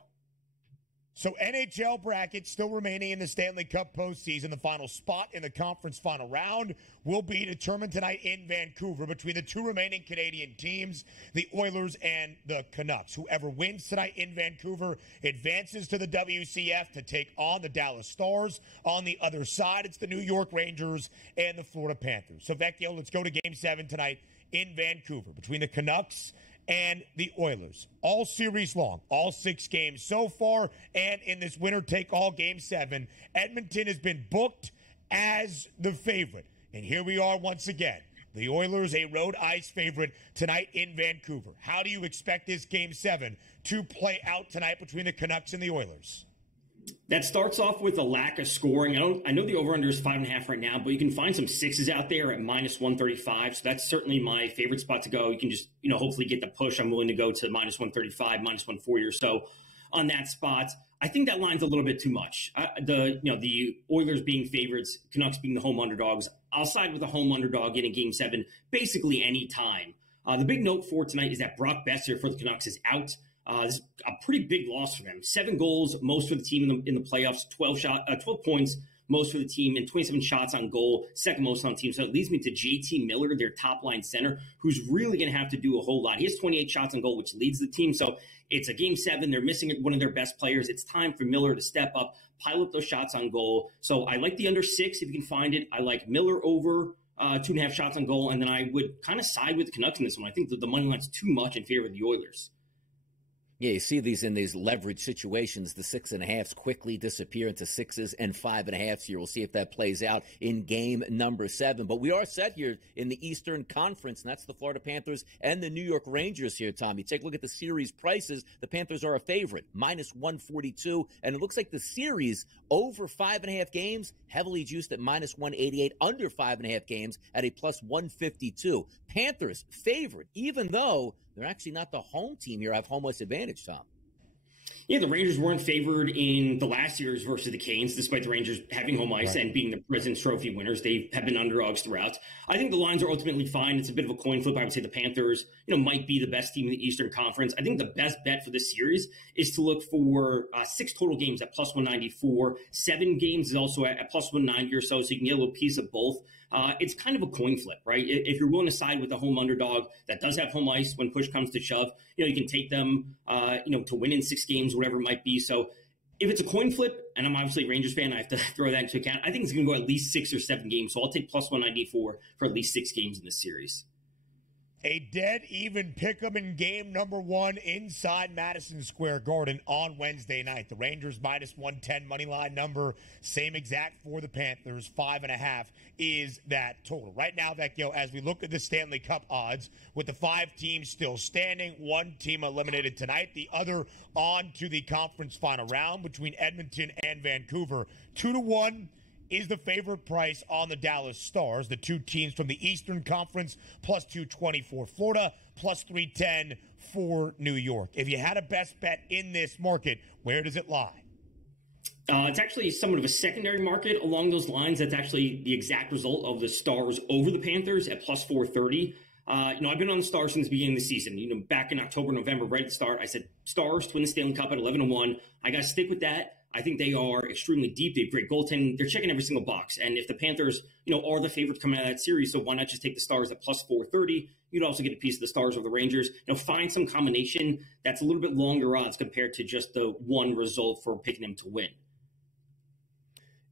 So NHL bracket still remaining in the Stanley Cup postseason. The final spot in the conference final round will be determined tonight in Vancouver between the 2 remaining Canadian teams, the Oilers and the Canucks. Whoever wins tonight in Vancouver advances to the WCF to take on the Dallas Stars. On the other side, it's the New York Rangers and the Florida Panthers. So, Vecchio, let's go to Game 7 tonight in Vancouver between the Canucks and the Oilers. All series long, all 6 games so far, and in this winner-take-all Game 7, Edmonton has been booked as the favorite. And here we are once again. The Oilers, a road ice favorite tonight in Vancouver. How do you expect this Game 7 to play out tonight between the Canucks and the Oilers? That starts off with a lack of scoring. I know the over-under is 5.5 right now, but you can find some sixes out there at -135. So that's certainly my favorite spot to go. You can just, hopefully get the push. I'm willing to go to -135, -140 or so on that spot. I think that line's a little bit too much. The Oilers being favorites, Canucks being the home underdogs. I'll side with a home underdog in a Game 7 basically any time. The big note for tonight is that Brock Besser for the Canucks is out. This is a pretty big loss for them. 7 goals, most for the team in the playoffs, 12 points, most for the team, and 27 shots on goal, second most on the team. So it leads me to JT Miller, their top-line center, who's really going to have to do a whole lot. He has 28 shots on goal, which leads the team. So it's a Game 7. They're missing one of their best players. It's time for Miller to step up, pile up those shots on goal. So I like the under 6 if you can find it. I like Miller over 2.5 shots on goal, and then I would kind of side with the Canucks in this one. I think that the money line's too much in favor of the Oilers. Yeah, you see these in these leverage situations. The 6.5s quickly disappear into 6s and 5.5s here. We'll see if that plays out in game number 7. But we are set here in the Eastern Conference, and that's the Florida Panthers and the New York Rangers here, Tom. You take a look at the series prices. The Panthers are a favorite, -142. And it looks like the series over 5.5 games, heavily juiced at -188, under 5.5 games at a +152. Panthers favorite, even though they're actually not the home team here. Have home ice advantage, Tom. Yeah, the Rangers weren't favored in the last series versus the Canes, despite the Rangers having home ice and being the President's Trophy winners. They have been underdogs throughout. I think the lines are ultimately fine. It's a bit of a coin flip. I would say the Panthers, might be the best team in the Eastern Conference. I think the best bet for this series is to look for 6 total games at +194. 7 games is also at +190 or so you can get a little piece of both. It's kind of a coin flip, right? If you're willing to side with a home underdog that does have home ice when push comes to shove, you can take them, to win in 6 games, whatever it might be. So if it's a coin flip, and I'm obviously a Rangers fan, I have to throw that into account. I think it's going to go at least 6 or 7 games. So I'll take +194 for at least 6 games in this series. A dead even pick'em in game number 1 inside Madison Square Garden on Wednesday night. The Rangers -110 money line number, same exact for the Panthers. 5.5 is that total. Right now, Vecchio, as we look at the Stanley Cup odds, with the 5 teams still standing, 1 team eliminated tonight, the other on to the conference final round between Edmonton and Vancouver. 2-1 is the favorite price on the Dallas Stars, the 2 teams from the Eastern Conference, +220 for Florida, +310 for New York. If you had a best bet in this market, where does it lie? It's actually somewhat of a secondary market along those lines. That's actually the exact result of the Stars over the Panthers at +430. I've been on the Stars since the beginning of the season. Back in October, November, right at the start, I said Stars to win the Stanley Cup at 11-1. I got to stick with that. I think they are extremely deep. They have great goaltending. They're checking every single box. And if the Panthers, are the favorites coming out of that series, so why not just take the Stars at +430? You'd also get a piece of the Stars over the Rangers. Find some combination that's a little bit longer odds compared to just the one result for picking them to win.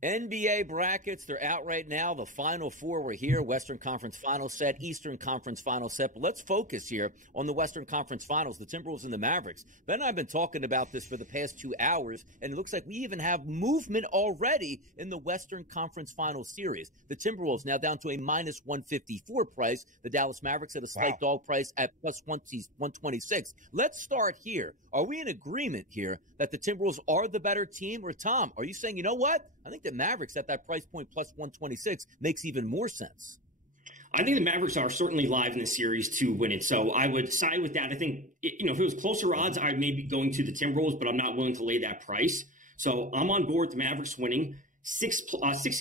NBA brackets, they're out right now. The Final Four were here. Western Conference Final set, Eastern Conference Final set. But let's focus here on the Western Conference Finals, the Timberwolves and the Mavericks. Ben and I have been talking about this for the past 2 hours, and it looks like we even have movement already in the Western Conference Final series. The Timberwolves now down to a -154 price. The Dallas Mavericks at a slight dog price at +126. Let's start here. Are we in agreement here that the Timberwolves are the better team? Or, Tom, are you saying, you know what? I think the Mavericks at that price point +126 makes even more sense. I think the Mavericks are certainly live in the series to win it. So I would side with that. I think, if it was closer odds, I'd maybe going to the Timberwolves, but I'm not willing to lay that price. So I'm on board the Mavericks winning. 6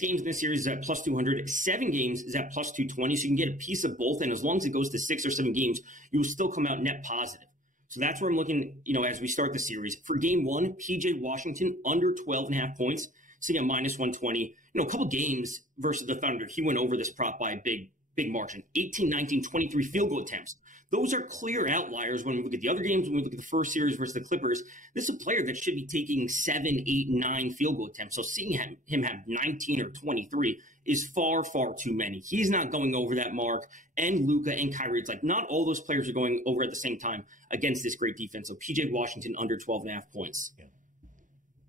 games in this series is at +200. 7 games is at +220. So you can get a piece of both. And as long as it goes to 6 or 7 games, you will still come out net positive. So that's where I'm looking, as we start the series. For game 1, PJ Washington under 12.5 points. Sitting at -120. A couple games versus the Thunder, he went over this prop by a big margin. 18, 19, 23 field goal attempts. Those are clear outliers when we look at the other games, when we look at the first series versus the Clippers. This is a player that should be taking 7, 8, 9 field goal attempts. So seeing him have 19 or 23 is far, far too many. He's not going over that mark. And Luka and Kyrie, it's like not all those players are going over at the same time against this great defense. So PJ Washington under 12.5 points. Yeah.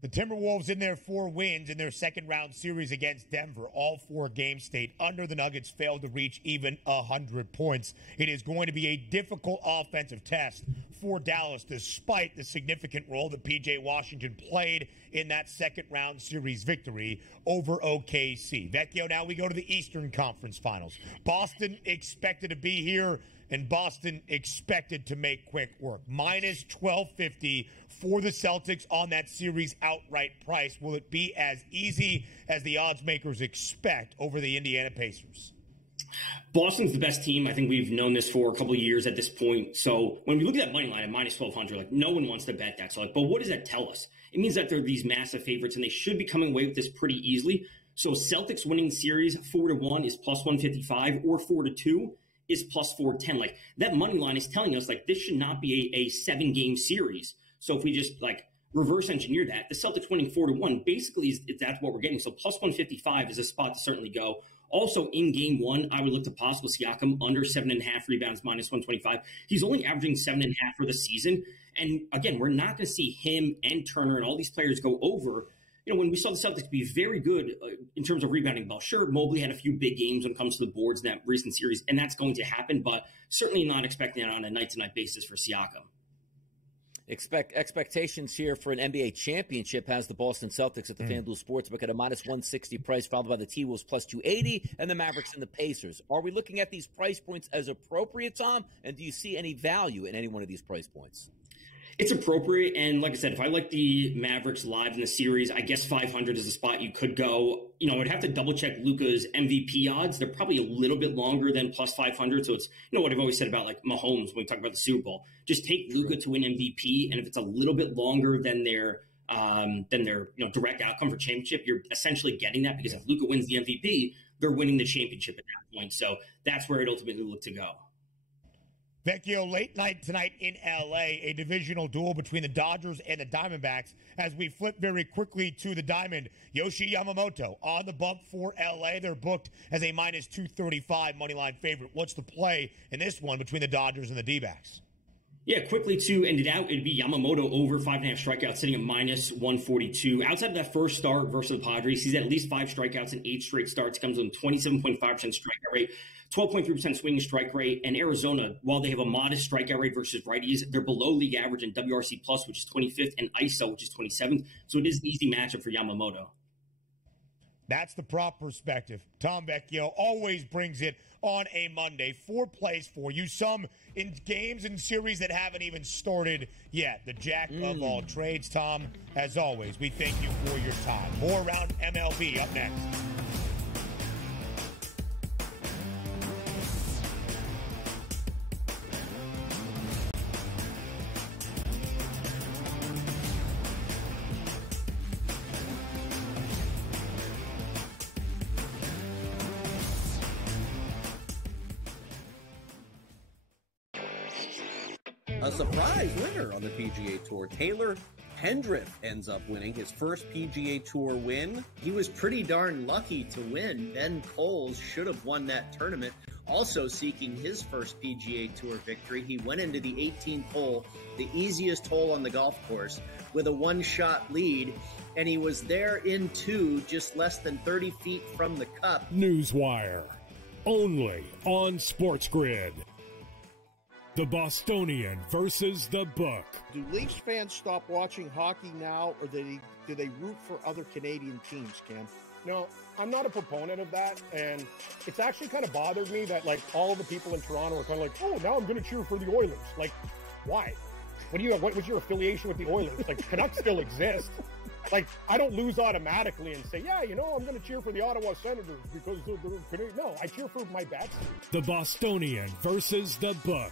The Timberwolves in their 4 wins in their second-round series against Denver. All 4 games stayed under. The Nuggets failed to reach even 100 points. It is going to be a difficult offensive test for Dallas, despite the significant role that P.J. Washington played in that second-round series victory over OKC. Vecchio, now we go to the Eastern Conference Finals. Boston expected to be here, and Boston expected to make quick work. Minus 1250 for the Celtics on that series outright price. Will it be as easy as the odds makers expect over the Indiana Pacers? Boston's the best team. I think we've known this for a couple of years at this point. So when we look at that money line at minus 1200, like no one wants to bet that. So like, but what does that tell us? It means that they're these massive favorites and they should be coming away with this pretty easily. So Celtics winning the series 4-1 is plus 155 or 4-2 is plus 410. Like that money line is telling us like this should not be a 7-game series. So if we just like reverse engineer that, the Celtics winning 4-1 basically that's what we're getting. So plus 155 is a spot to certainly go. Also in game 1, I would look to Pascal Siakam under 7.5 rebounds, minus 125. He's only averaging 7.5 for the season. And again, we're not going to see him and Turner and all these players go over. You know, when we saw the Celtics be very good in terms of rebounding ball, sure, Mobley had a few big games when it comes to the boards in that recent series, and that's going to happen, but certainly not expecting it on a night-to-night basis for Siakam. Expectations here for an NBA championship has the Boston Celtics at the FanDuel Sportsbook at a minus 160 price, followed by the T-Wolves plus 280, and the Mavericks and the Pacers. Are we looking at these price points as appropriate, Tom? And do you see any value in any one of these price points? It's appropriate, and like I said, if I like the Mavericks live in the series, I guess 500 is a spot you could go. You know, I'd have to double-check Luka's MVP odds. They're probably a little bit longer than plus 500, so it's, you know, what I've always said about, like, Mahomes when we talk about the Super Bowl. Just take Luka to win MVP, and if it's a little bit longer than their direct outcome for championship, you're essentially getting that because if Luka wins the MVP, they're winning the championship at that point. So that's where it ultimately look to go. Vecchio, late night tonight in L.A., a divisional duel between the Dodgers and the Diamondbacks. As we flip very quickly to the Diamond, Yoshi Yamamoto on the bump for L.A. They're booked as a minus 235 moneyline favorite. What's the play in this one between the Dodgers and the D-backs? Yeah, quickly to end it out, it'd be Yamamoto over 5.5 strikeouts, sitting at minus 142. Outside of that first start versus the Padres, he's at least 5 strikeouts in 8 straight starts. Comes with a 27.5% strikeout rate, 12.3% swinging strike rate. And Arizona, while they have a modest strikeout rate versus righties, they're below league average in WRC+, which is 25th, and ISO, which is 27th. So it is an easy matchup for Yamamoto. That's the prop perspective. Tom Vecchio always brings it on a Monday. 4 plays for you, some in games and series that haven't even started yet. The jack of all trades, Tom. As always, we thank you for your time. More around MLB up next. A surprise winner on the PGA Tour. Taylor Pendrith ends up winning his first PGA Tour win. He was pretty darn lucky to win. Ben Coles should have won that tournament. Also seeking his first PGA Tour victory, he went into the 18th hole, the easiest hole on the golf course, with a 1-shot lead, and he was there in 2, just less than 30 feet from the cup. Newswire, only on SportsGrid. The Bostonian versus the Book. Do Leafs fans stop watching hockey now, or do they root for other Canadian teams, Cam? No, I'm not a proponent of that, and it's actually kind of bothered me that, like, all the people in Toronto are kind of like, oh, now I'm going to cheer for the Oilers. Like, why? What was your affiliation with the Oilers? Like, Canucks still exist. Like, I don't lose automatically and say, yeah, you know, I'm going to cheer for the Ottawa Senators because they're Canadian. No, I cheer for my bats. The Bostonian versus the Book.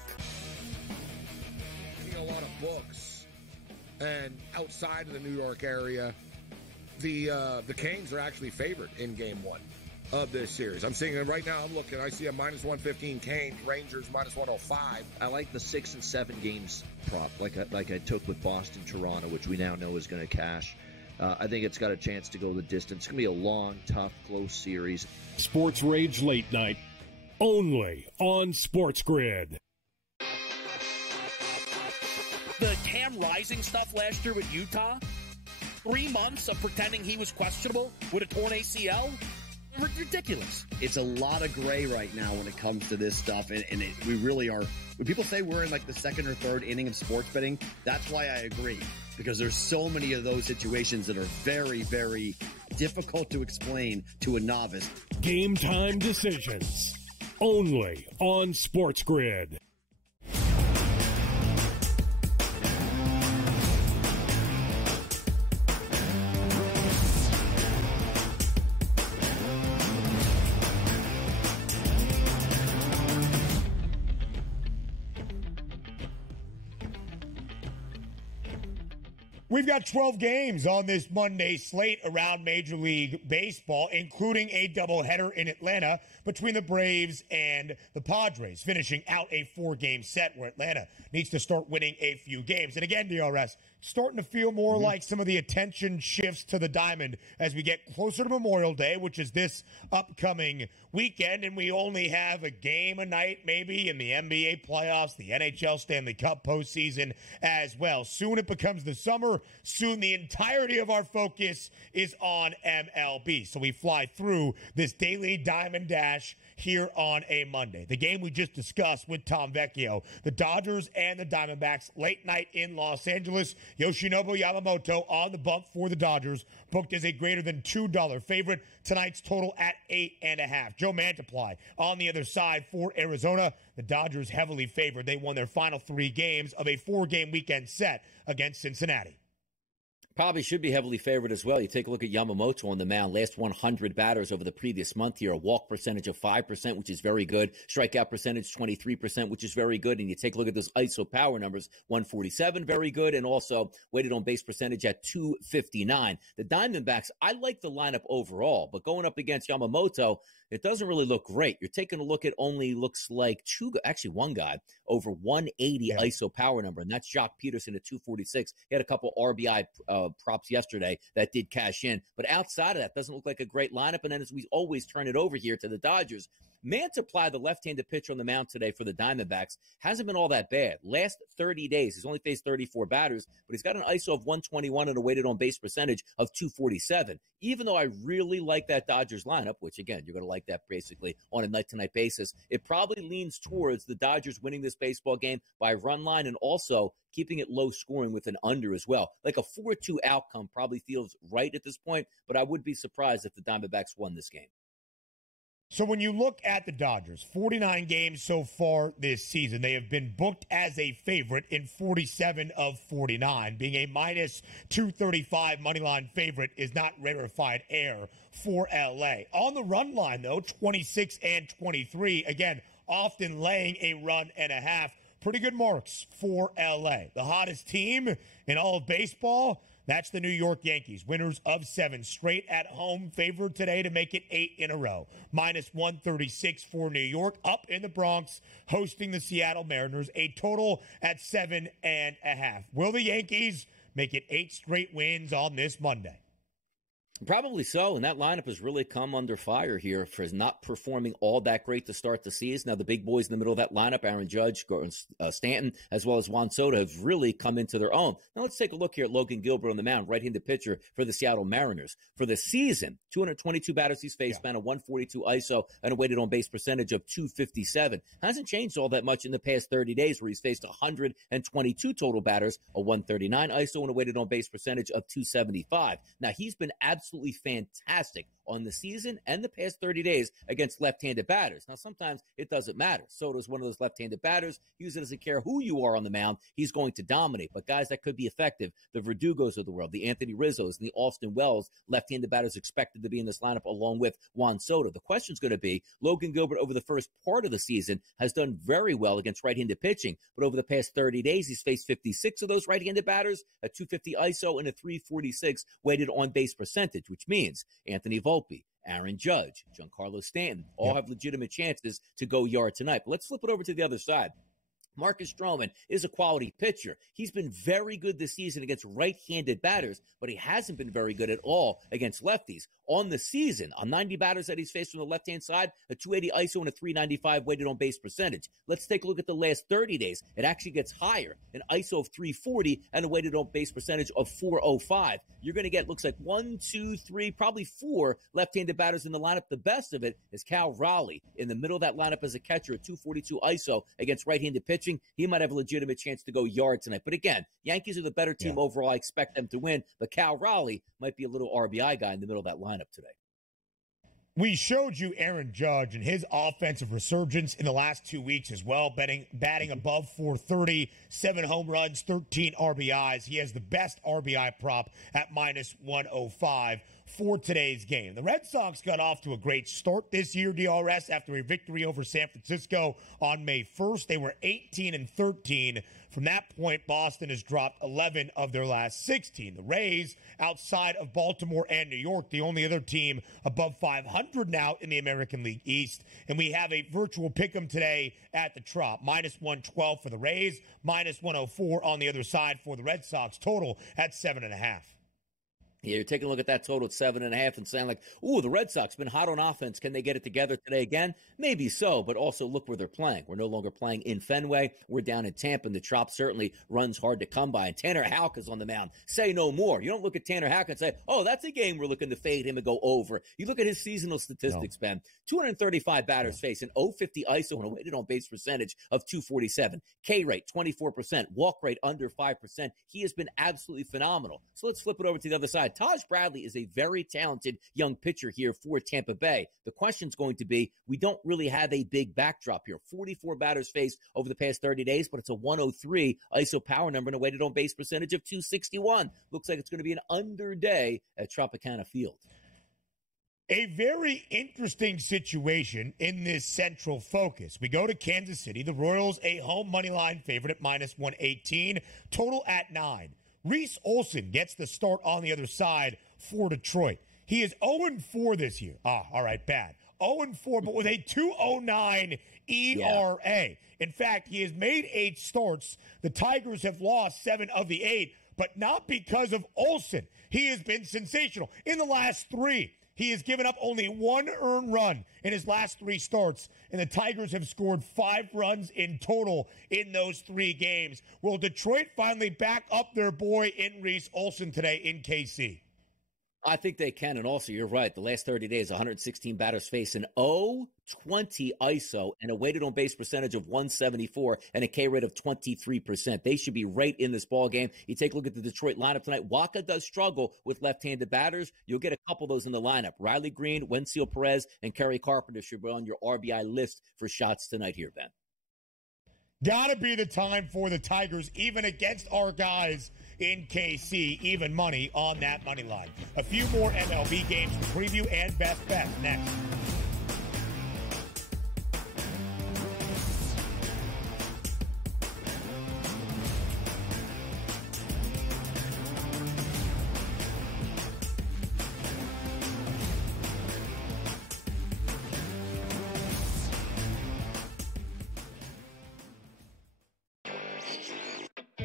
A lot of books, and outside of the New York area, the Canes are actually favored in game 1 of this series. I'm seeing it right now. I'm looking. I see a minus 115 Canes, Rangers minus 105. I like the 6 and 7 games prop, like I took with Boston, Toronto, which we now know is going to cash. I think it's got a chance to go the distance. It's going to be a long, tough, close series. Sports Rage Late Night, only on SportsGrid. The Cam Rising stuff last year with Utah, 3 months of pretending he was questionable with a torn ACL? Ridiculous. It's a lot of gray right now when it comes to this stuff, and we really are. When people say we're in like the second or third inning of sports betting, that's why I agree, because there's so many of those situations that are very, very difficult to explain to a novice. Game time decisions, only on SportsGrid. We've got 12 games on this Monday slate around Major League Baseball, including a doubleheader in Atlanta between the Braves and the Padres, finishing out a 4-game set where Atlanta needs to start winning a few games. And again, DRS, starting to feel more like some of the attention shifts to the diamond as we get closer to Memorial Day, which is this upcoming weekend, and we only have a game a night maybe in the NBA playoffs, the NHL Stanley Cup postseason as well. Soon it becomes the summer. Soon the entirety of our focus is on MLB. So we fly through this daily diamond dash here on a Monday. The game we just discussed with Tom Vecchio, the Dodgers and the Diamondbacks, late night in Los Angeles. Yoshinobu Yamamoto on the bump for the Dodgers, booked as a greater than $2 favorite. Tonight's total at 8.5. Joe Mantiply on the other side for Arizona. The Dodgers heavily favored. They won their final 3 games of a 4-game weekend set against Cincinnati. Probably should be heavily favored as well. You take a look at Yamamoto on the mound. Last 100 batters over the previous month here. A walk percentage of 5%, which is very good. Strikeout percentage 23%, which is very good. And you take a look at those ISO power numbers. 147, very good. And also weighted on base percentage at 259. The Diamondbacks, I like the lineup overall. But going up against Yamamoto, it doesn't really look great. You're taking a look at only looks like one guy over 180 ISO power number, and that's Jock Peterson at 246. He had a couple RBI props yesterday that did cash in. But outside of that, doesn't look like a great lineup. And then as we always turn it over here to the Dodgers, Mantiply, the left-handed pitcher on the mound today for the Diamondbacks, hasn't been all that bad. Last 30 days, he's only faced 34 batters, but he's got an ISO of 121 and a weighted on base percentage of 247. Even though I really like that Dodgers lineup, which, again, you're going to like that basically on a night-to-night basis, it probably leans towards the Dodgers winning this baseball game by run line and also keeping it low scoring with an under as well. Like a 4-2 outcome probably feels right at this point, but I would be surprised if the Diamondbacks won this game. So when you look at the Dodgers, 49 games so far this season, they have been booked as a favorite in 47 of 49. Being a minus 235 moneyline favorite is not rarefied air for LA. On the run line, though, 26 and 23. Again, often laying a run and a half. Pretty good marks for LA. The hottest team in all of baseball, that's the New York Yankees, winners of 7 straight at home, favored today to make it 8 in a row. Minus 136 for New York, up in the Bronx, hosting the Seattle Mariners, a total at 7.5. Will the Yankees make it 8 straight wins on this Monday? Probably so, and that lineup has really come under fire here for not performing all that great to start the season. Now, the big boys in the middle of that lineup, Aaron Judge, Stanton, as well as Juan Soto, have really come into their own. Now, let's take a look here at Logan Gilbert on the mound, right-handed pitcher for the Seattle Mariners. For the season, 222 batters he's faced, a 142 ISO, and a weighted on-base percentage of 257. Hasn't changed all that much in the past 30 days, where he's faced 122 total batters, a 139 ISO, and a weighted on-base percentage of 275. Now, he's been absolutely fantastic on the season and the past 30 days against left-handed batters. Now, sometimes it doesn't matter. Soto's one of those left-handed batters. Usually doesn't care who you are on the mound. He's going to dominate. But guys that could be effective, the Verdugos of the world, the Anthony Rizzos, and the Austin Wells, left-handed batters expected to be in this lineup along with Juan Soto. The question's going to be, Logan Gilbert over the first part of the season has done very well against right-handed pitching. But over the past 30 days, he's faced 56 of those right-handed batters, a 250 ISO, and a 346 weighted on-base percentage, which means Anthony Volpe, Aaron Judge, Giancarlo Stanton all have legitimate chances to go yard tonight. But let's flip it over to the other side. Marcus Stroman is a quality pitcher. He's been very good this season against right-handed batters, but he hasn't been very good at all against lefties. On the season, on 90 batters that he's faced from the left-hand side, a 280 ISO and a 395 weighted on base percentage. Let's take a look at the last 30 days. It actually gets higher, an ISO of 340 and a weighted on base percentage of 405. You're going to get, looks like 1, 2, 3, probably 4 left-handed batters in the lineup. The best of it is Cal Raleigh in the middle of that lineup as a catcher, a 242 ISO against right-handed pitching. He might have a legitimate chance to go yard tonight. But again, Yankees are the better team overall. I expect them to win. But Cal Raleigh might be a little RBI guy in the middle of that lineup today. We showed you Aaron Judge and his offensive resurgence in the last 2 weeks as well, batting above 430, 7 home runs, 13 RBIs. He has the best RBI prop at minus 105 for today's game. The Red Sox got off to a great start this year, DRS, after a victory over San Francisco on May 1st. They were 18-13. From that point, Boston has dropped 11 of their last 16. The Rays, outside of Baltimore and New York, the only other team above 500 now in the American League East. And we have a virtual pick'em today at the Trop. Minus 112 for the Rays, minus 104 on the other side for the Red Sox. Total at 7.5. Yeah, you're taking a look at that total at 7.5 and saying like, ooh, the Red Sox been hot on offense. Can they get it together today again? Maybe so, but also look where they're playing. We're no longer playing in Fenway. We're down in Tampa, and the Trop certainly runs hard to come by. And Tanner Houck is on the mound. Say no more. You don't look at Tanner Houck and say, oh, that's a game we're looking to fade him and go over. You look at his seasonal statistics, Ben. 235 batters faced, an 050 ISO and a weighted on base percentage of 247. K rate, 24%. Walk rate, under 5%. He has been absolutely phenomenal. So let's flip it over to the other side. Taj Bradley is a very talented young pitcher here for Tampa Bay. The question's going to be, we don't really have a big backdrop here. 44 batters faced over the past 30 days, but it's a 103 ISO power number and a weighted on base percentage of 261. Looks like it's going to be an under day at Tropicana Field. A very interesting situation in this central focus. We go to Kansas City. The Royals, a home money line favorite at minus 118. Total at 9. Reese Olson gets the start on the other side for Detroit. He is 0-4 this year. All right, bad. 0-4, but with a 2.09 ERA. Yeah. In fact, he has made 8 starts. The Tigers have lost 7 of the 8, but not because of Olson. He has been sensational. In the last 3, he has given up only 1 earned run in his last 3 starts, and the Tigers have scored 5 runs in total in those 3 games. Will Detroit finally back up their boy in Reese Olson today in KC? I think they can, and also you're right. The last 30 days, 116 batters faced, an 0.20 ISO and a weighted on base percentage of 174 and a K rate of 23%. They should be right in this ball game. You take a look at the Detroit lineup tonight. Waka does struggle with left-handed batters. You'll get a couple of those in the lineup. Riley Green, Wenzel Perez, and Kerry Carpenter should be on your RBI list for shots tonight here, Ben. Gotta be the time for the Tigers, even against our guys in KC, even money on that money line. A few more MLB games to preview and best bets next.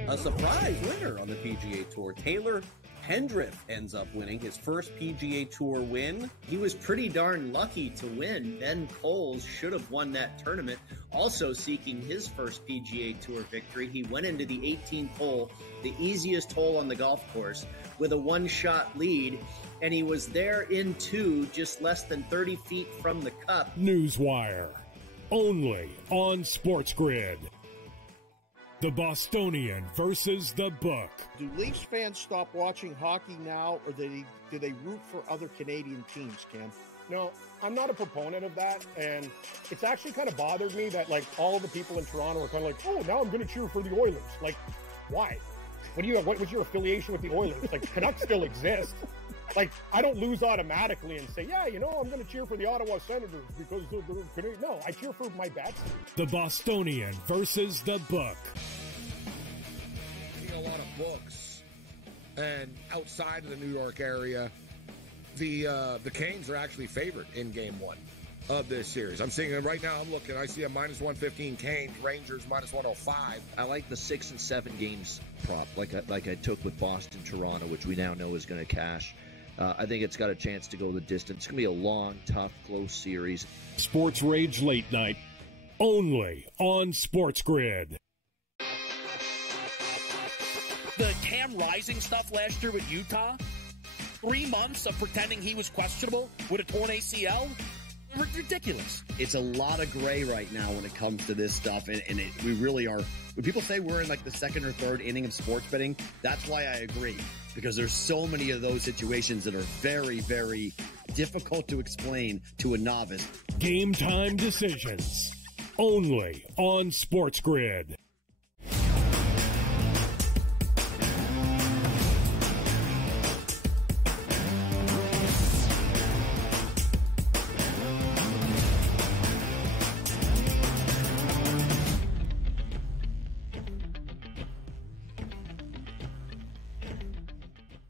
A surprise winner on the PGA Tour. Taylor Pendrith ends up winning his first PGA Tour win. He was pretty darn lucky to win. Ben Coles should have won that tournament. Also seeking his first PGA Tour victory, he went into the 18th hole, the easiest hole on the golf course, with a 1-shot lead, and he was there in 2, just less than 30 feet from the cup. Newswire, only on SportsGrid. The Bostonian versus the Book. Do Leafs fans stop watching hockey now, or do they root for other Canadian teams, Cam? No, I'm not a proponent of that, and it's actually kind of bothered me that, like, all the people in Toronto are kind of like, oh, now I'm going to cheer for the Oilers. Like, why? What was your affiliation with the Oilers? Like, Canucks still exist. Like, I don't lose automatically and say, yeah, you know, I'm going to cheer for the Ottawa Senators because they're Canadian. No, I cheer for my bats. The Bostonian versus the Book. A lot of books, and outside of the New York area, the Canes are actually favored in Game 1. of this series. I'm seeing it right now. I'm looking. I see a minus 115 Canes, Rangers minus 105. I like the 6 and 7 games prop, like I took with Boston, Toronto, which we now know is going to cash. I think it's got a chance to go the distance. It's going to be a long, tough, close series. Sports Rage Late Night, only on SportsGrid. The Cam Rising stuff last year with Utah, 3 months of pretending he was questionable with a torn ACL, ridiculous. It's a lot of gray right now when it comes to this stuff, and we really are. When people say we're in like the second or third inning of sports betting, that's why I agree, because there's so many of those situations that are very, very difficult to explain to a novice. Game time decisions, only on SportsGrid.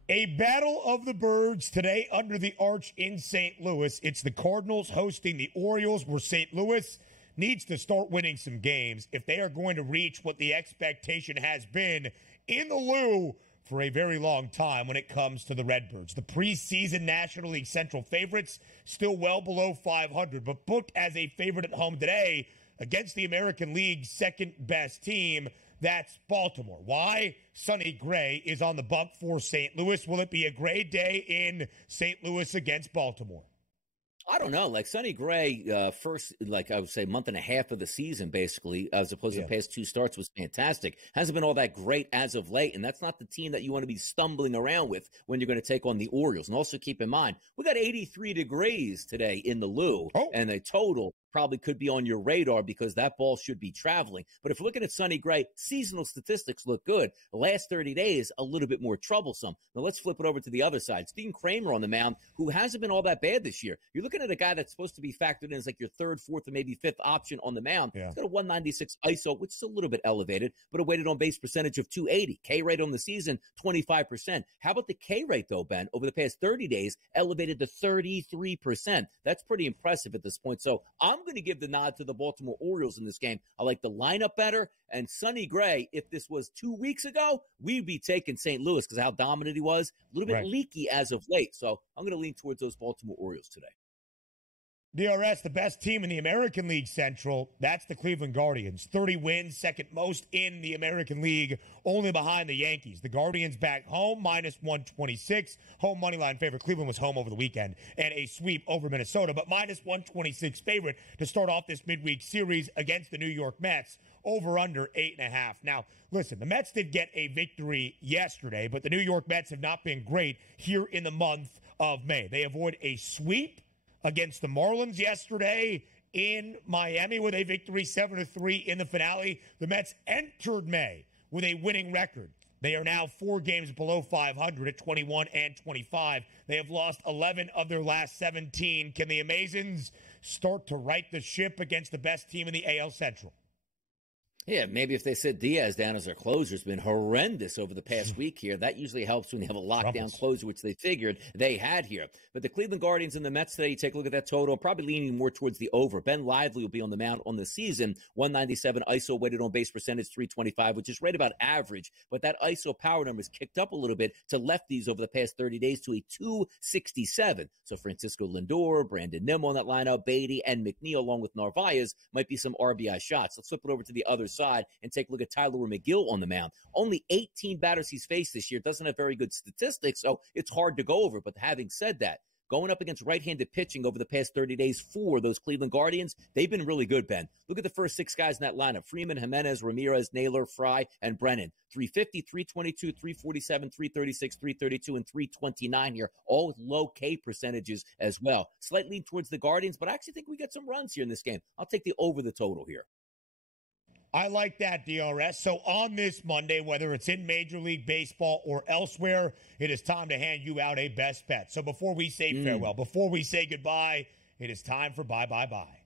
A battle of the birds today under the arch in St. Louis. It's the Cardinals hosting the Orioles, where St. Louis needs to start winning some games if they are going to reach what the expectation has been in the Lou for a very long time when it comes to the Redbirds. The preseason National League Central favorites still well below 500, but booked as a favorite at home today against the American League's second best team. That's Baltimore. Why? Sonny Gray is on the bump for St. Louis. Will it be a gray day in St. Louis against Baltimore? I don't know. Like Sonny Gray, first, like I would say, month and a half of the season, basically, as opposed to the past 2 starts, was fantastic. Hasn't been all that great as of late, and that's not the team that you want to be stumbling around with when you're going to take on the Orioles. And also keep in mind, we got 83 degrees today in the Lou, and the total probably could be on your radar because that ball should be traveling. But if you're looking at Sonny Gray, seasonal statistics look good. The last 30 days, a little bit more troublesome. Now let's flip it over to the other side. Dean Kramer on the mound, who hasn't been all that bad this year. You're looking at a guy that's supposed to be factored in as like your 3rd, 4th, or maybe 5th option on the mound. He's got a 196 ISO, which is a little bit elevated, but a weighted on base percentage of 280. K rate on the season, 25%. How about the K rate, though, Ben? Over the past 30 days, elevated to 33%. That's pretty impressive at this point. So I'm going to give the nod to the Baltimore Orioles in this game. I like the lineup better. And Sonny Gray, if this was 2 weeks ago, we'd be taking St. Louis because how dominant he was. A little bit leaky as of late. So I'm going to lean towards those Baltimore Orioles today. DRS, the best team in the American League Central, that's the Cleveland Guardians. 30 wins, second most in the American League, only behind the Yankees. The Guardians back home, minus 126. Home money line favorite. Cleveland was home over the weekend, and a sweep over Minnesota, but minus 126 favorite to start off this midweek series against the New York Mets. Over under 8.5. Now, listen, the Mets did get a victory yesterday, but the New York Mets have not been great here in the month of May. They avoid a sweep against the Marlins yesterday in Miami with a victory 7-3 in the finale. The Mets entered May with a winning record. They are now 4 games below 500 at 21 and 25. They have lost 11 of their last 17. Can the Amazons start to right the ship against the best team in the AL Central? Yeah, maybe if they sit Diaz down as their closer, it's been horrendous over the past week here. That usually helps when you have a lockdown closer, which they figured they had here. But the Cleveland Guardians and the Mets today, you take a look at that total, probably leaning more towards the over. Ben Lively will be on the mound on the season, 197 ISO, weighted on base percentage, 325, which is right about average. But that ISO power number has kicked up a little bit to lefties over the past 30 days to a 267. So Francisco Lindor, Brandon Nimmo on that lineup, Beatty, and McNeil, along with Narvaez, might be some RBI shots. Let's flip it over to the other side and take a look at Tyler McGill on the mound. Only 18 batters he's faced this year. Doesn't have very good statistics, so it's hard to go over. But having said that, going up against right-handed pitching over the past 30 days for those Cleveland Guardians, they've been really good, Ben. Look at the first 6 guys in that lineup. Freeman, Jimenez, Ramirez, Naylor, Fry, and Brennan. 350, 322, 347, 336, 332, and 329 here, all with low K percentages as well. Slight lean towards the Guardians, but I actually think we get some runs here in this game. I'll take the over the total here. I like that, DRS. So on this Monday, whether it's in Major League Baseball or elsewhere, it is time to hand you out a best bet. So before we say farewell, before we say goodbye, it is time for bye, bye, bye.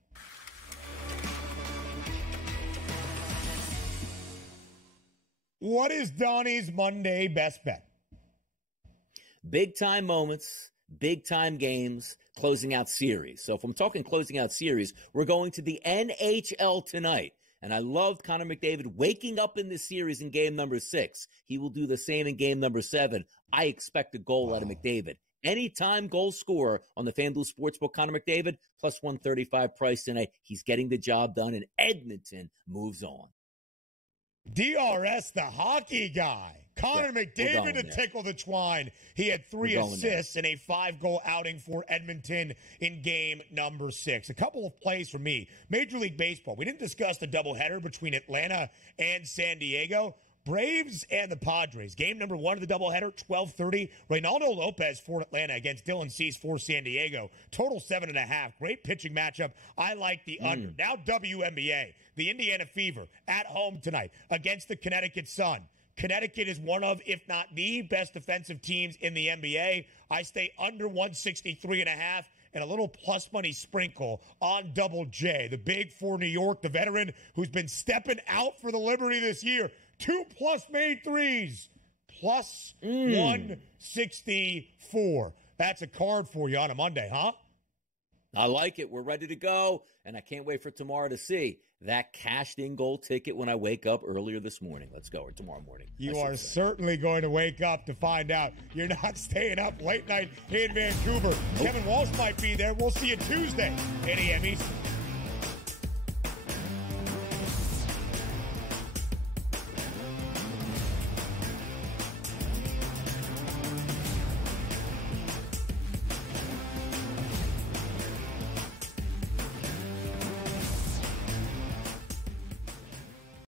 What is Donnie's Monday best bet? Big time moments big-time games, closing out series. So if I'm talking closing out series, we're going to the NHL tonight. And I loved Connor McDavid waking up in this series in game number 6. He will do the same in game number 7. I expect a goal out of McDavid. Anytime goal scorer on the FanDuel Sportsbook, Connor McDavid, plus 135 price tonight. He's getting the job done, and Edmonton moves on. DRS, the hockey guy. Connor McDavid to tickle the twine. He had 3 assists in a 5-goal outing for Edmonton in game number 6. A couple of plays for me. Major League Baseball. We didn't discuss the doubleheader between Atlanta and San Diego. Braves and the Padres. Game number 1 of the doubleheader, 12:30. Reynaldo Lopez for Atlanta against Dylan Cease for San Diego. Total 7.5. Great pitching matchup. I like the under. Now WNBA. The Indiana Fever at home tonight against the Connecticut Sun. Connecticut is one of, if not the best defensive teams in the NBA. I stay under 163.5 and a little plus money sprinkle on Double J. The big for New York, the veteran who's been stepping out for the Liberty this year. 2+ made threes, plus 164. That's a card for you on a Monday, huh? I like it. We're ready to go, and I can't wait for tomorrow to see that cashed-in goal ticket when I wake up earlier this morning. Let's go, or tomorrow morning. You are certainly going to wake up to find out. You're not staying up late night in Vancouver. Kevin Walsh might be there. We'll see you Tuesday, 8 a.m. Eastern.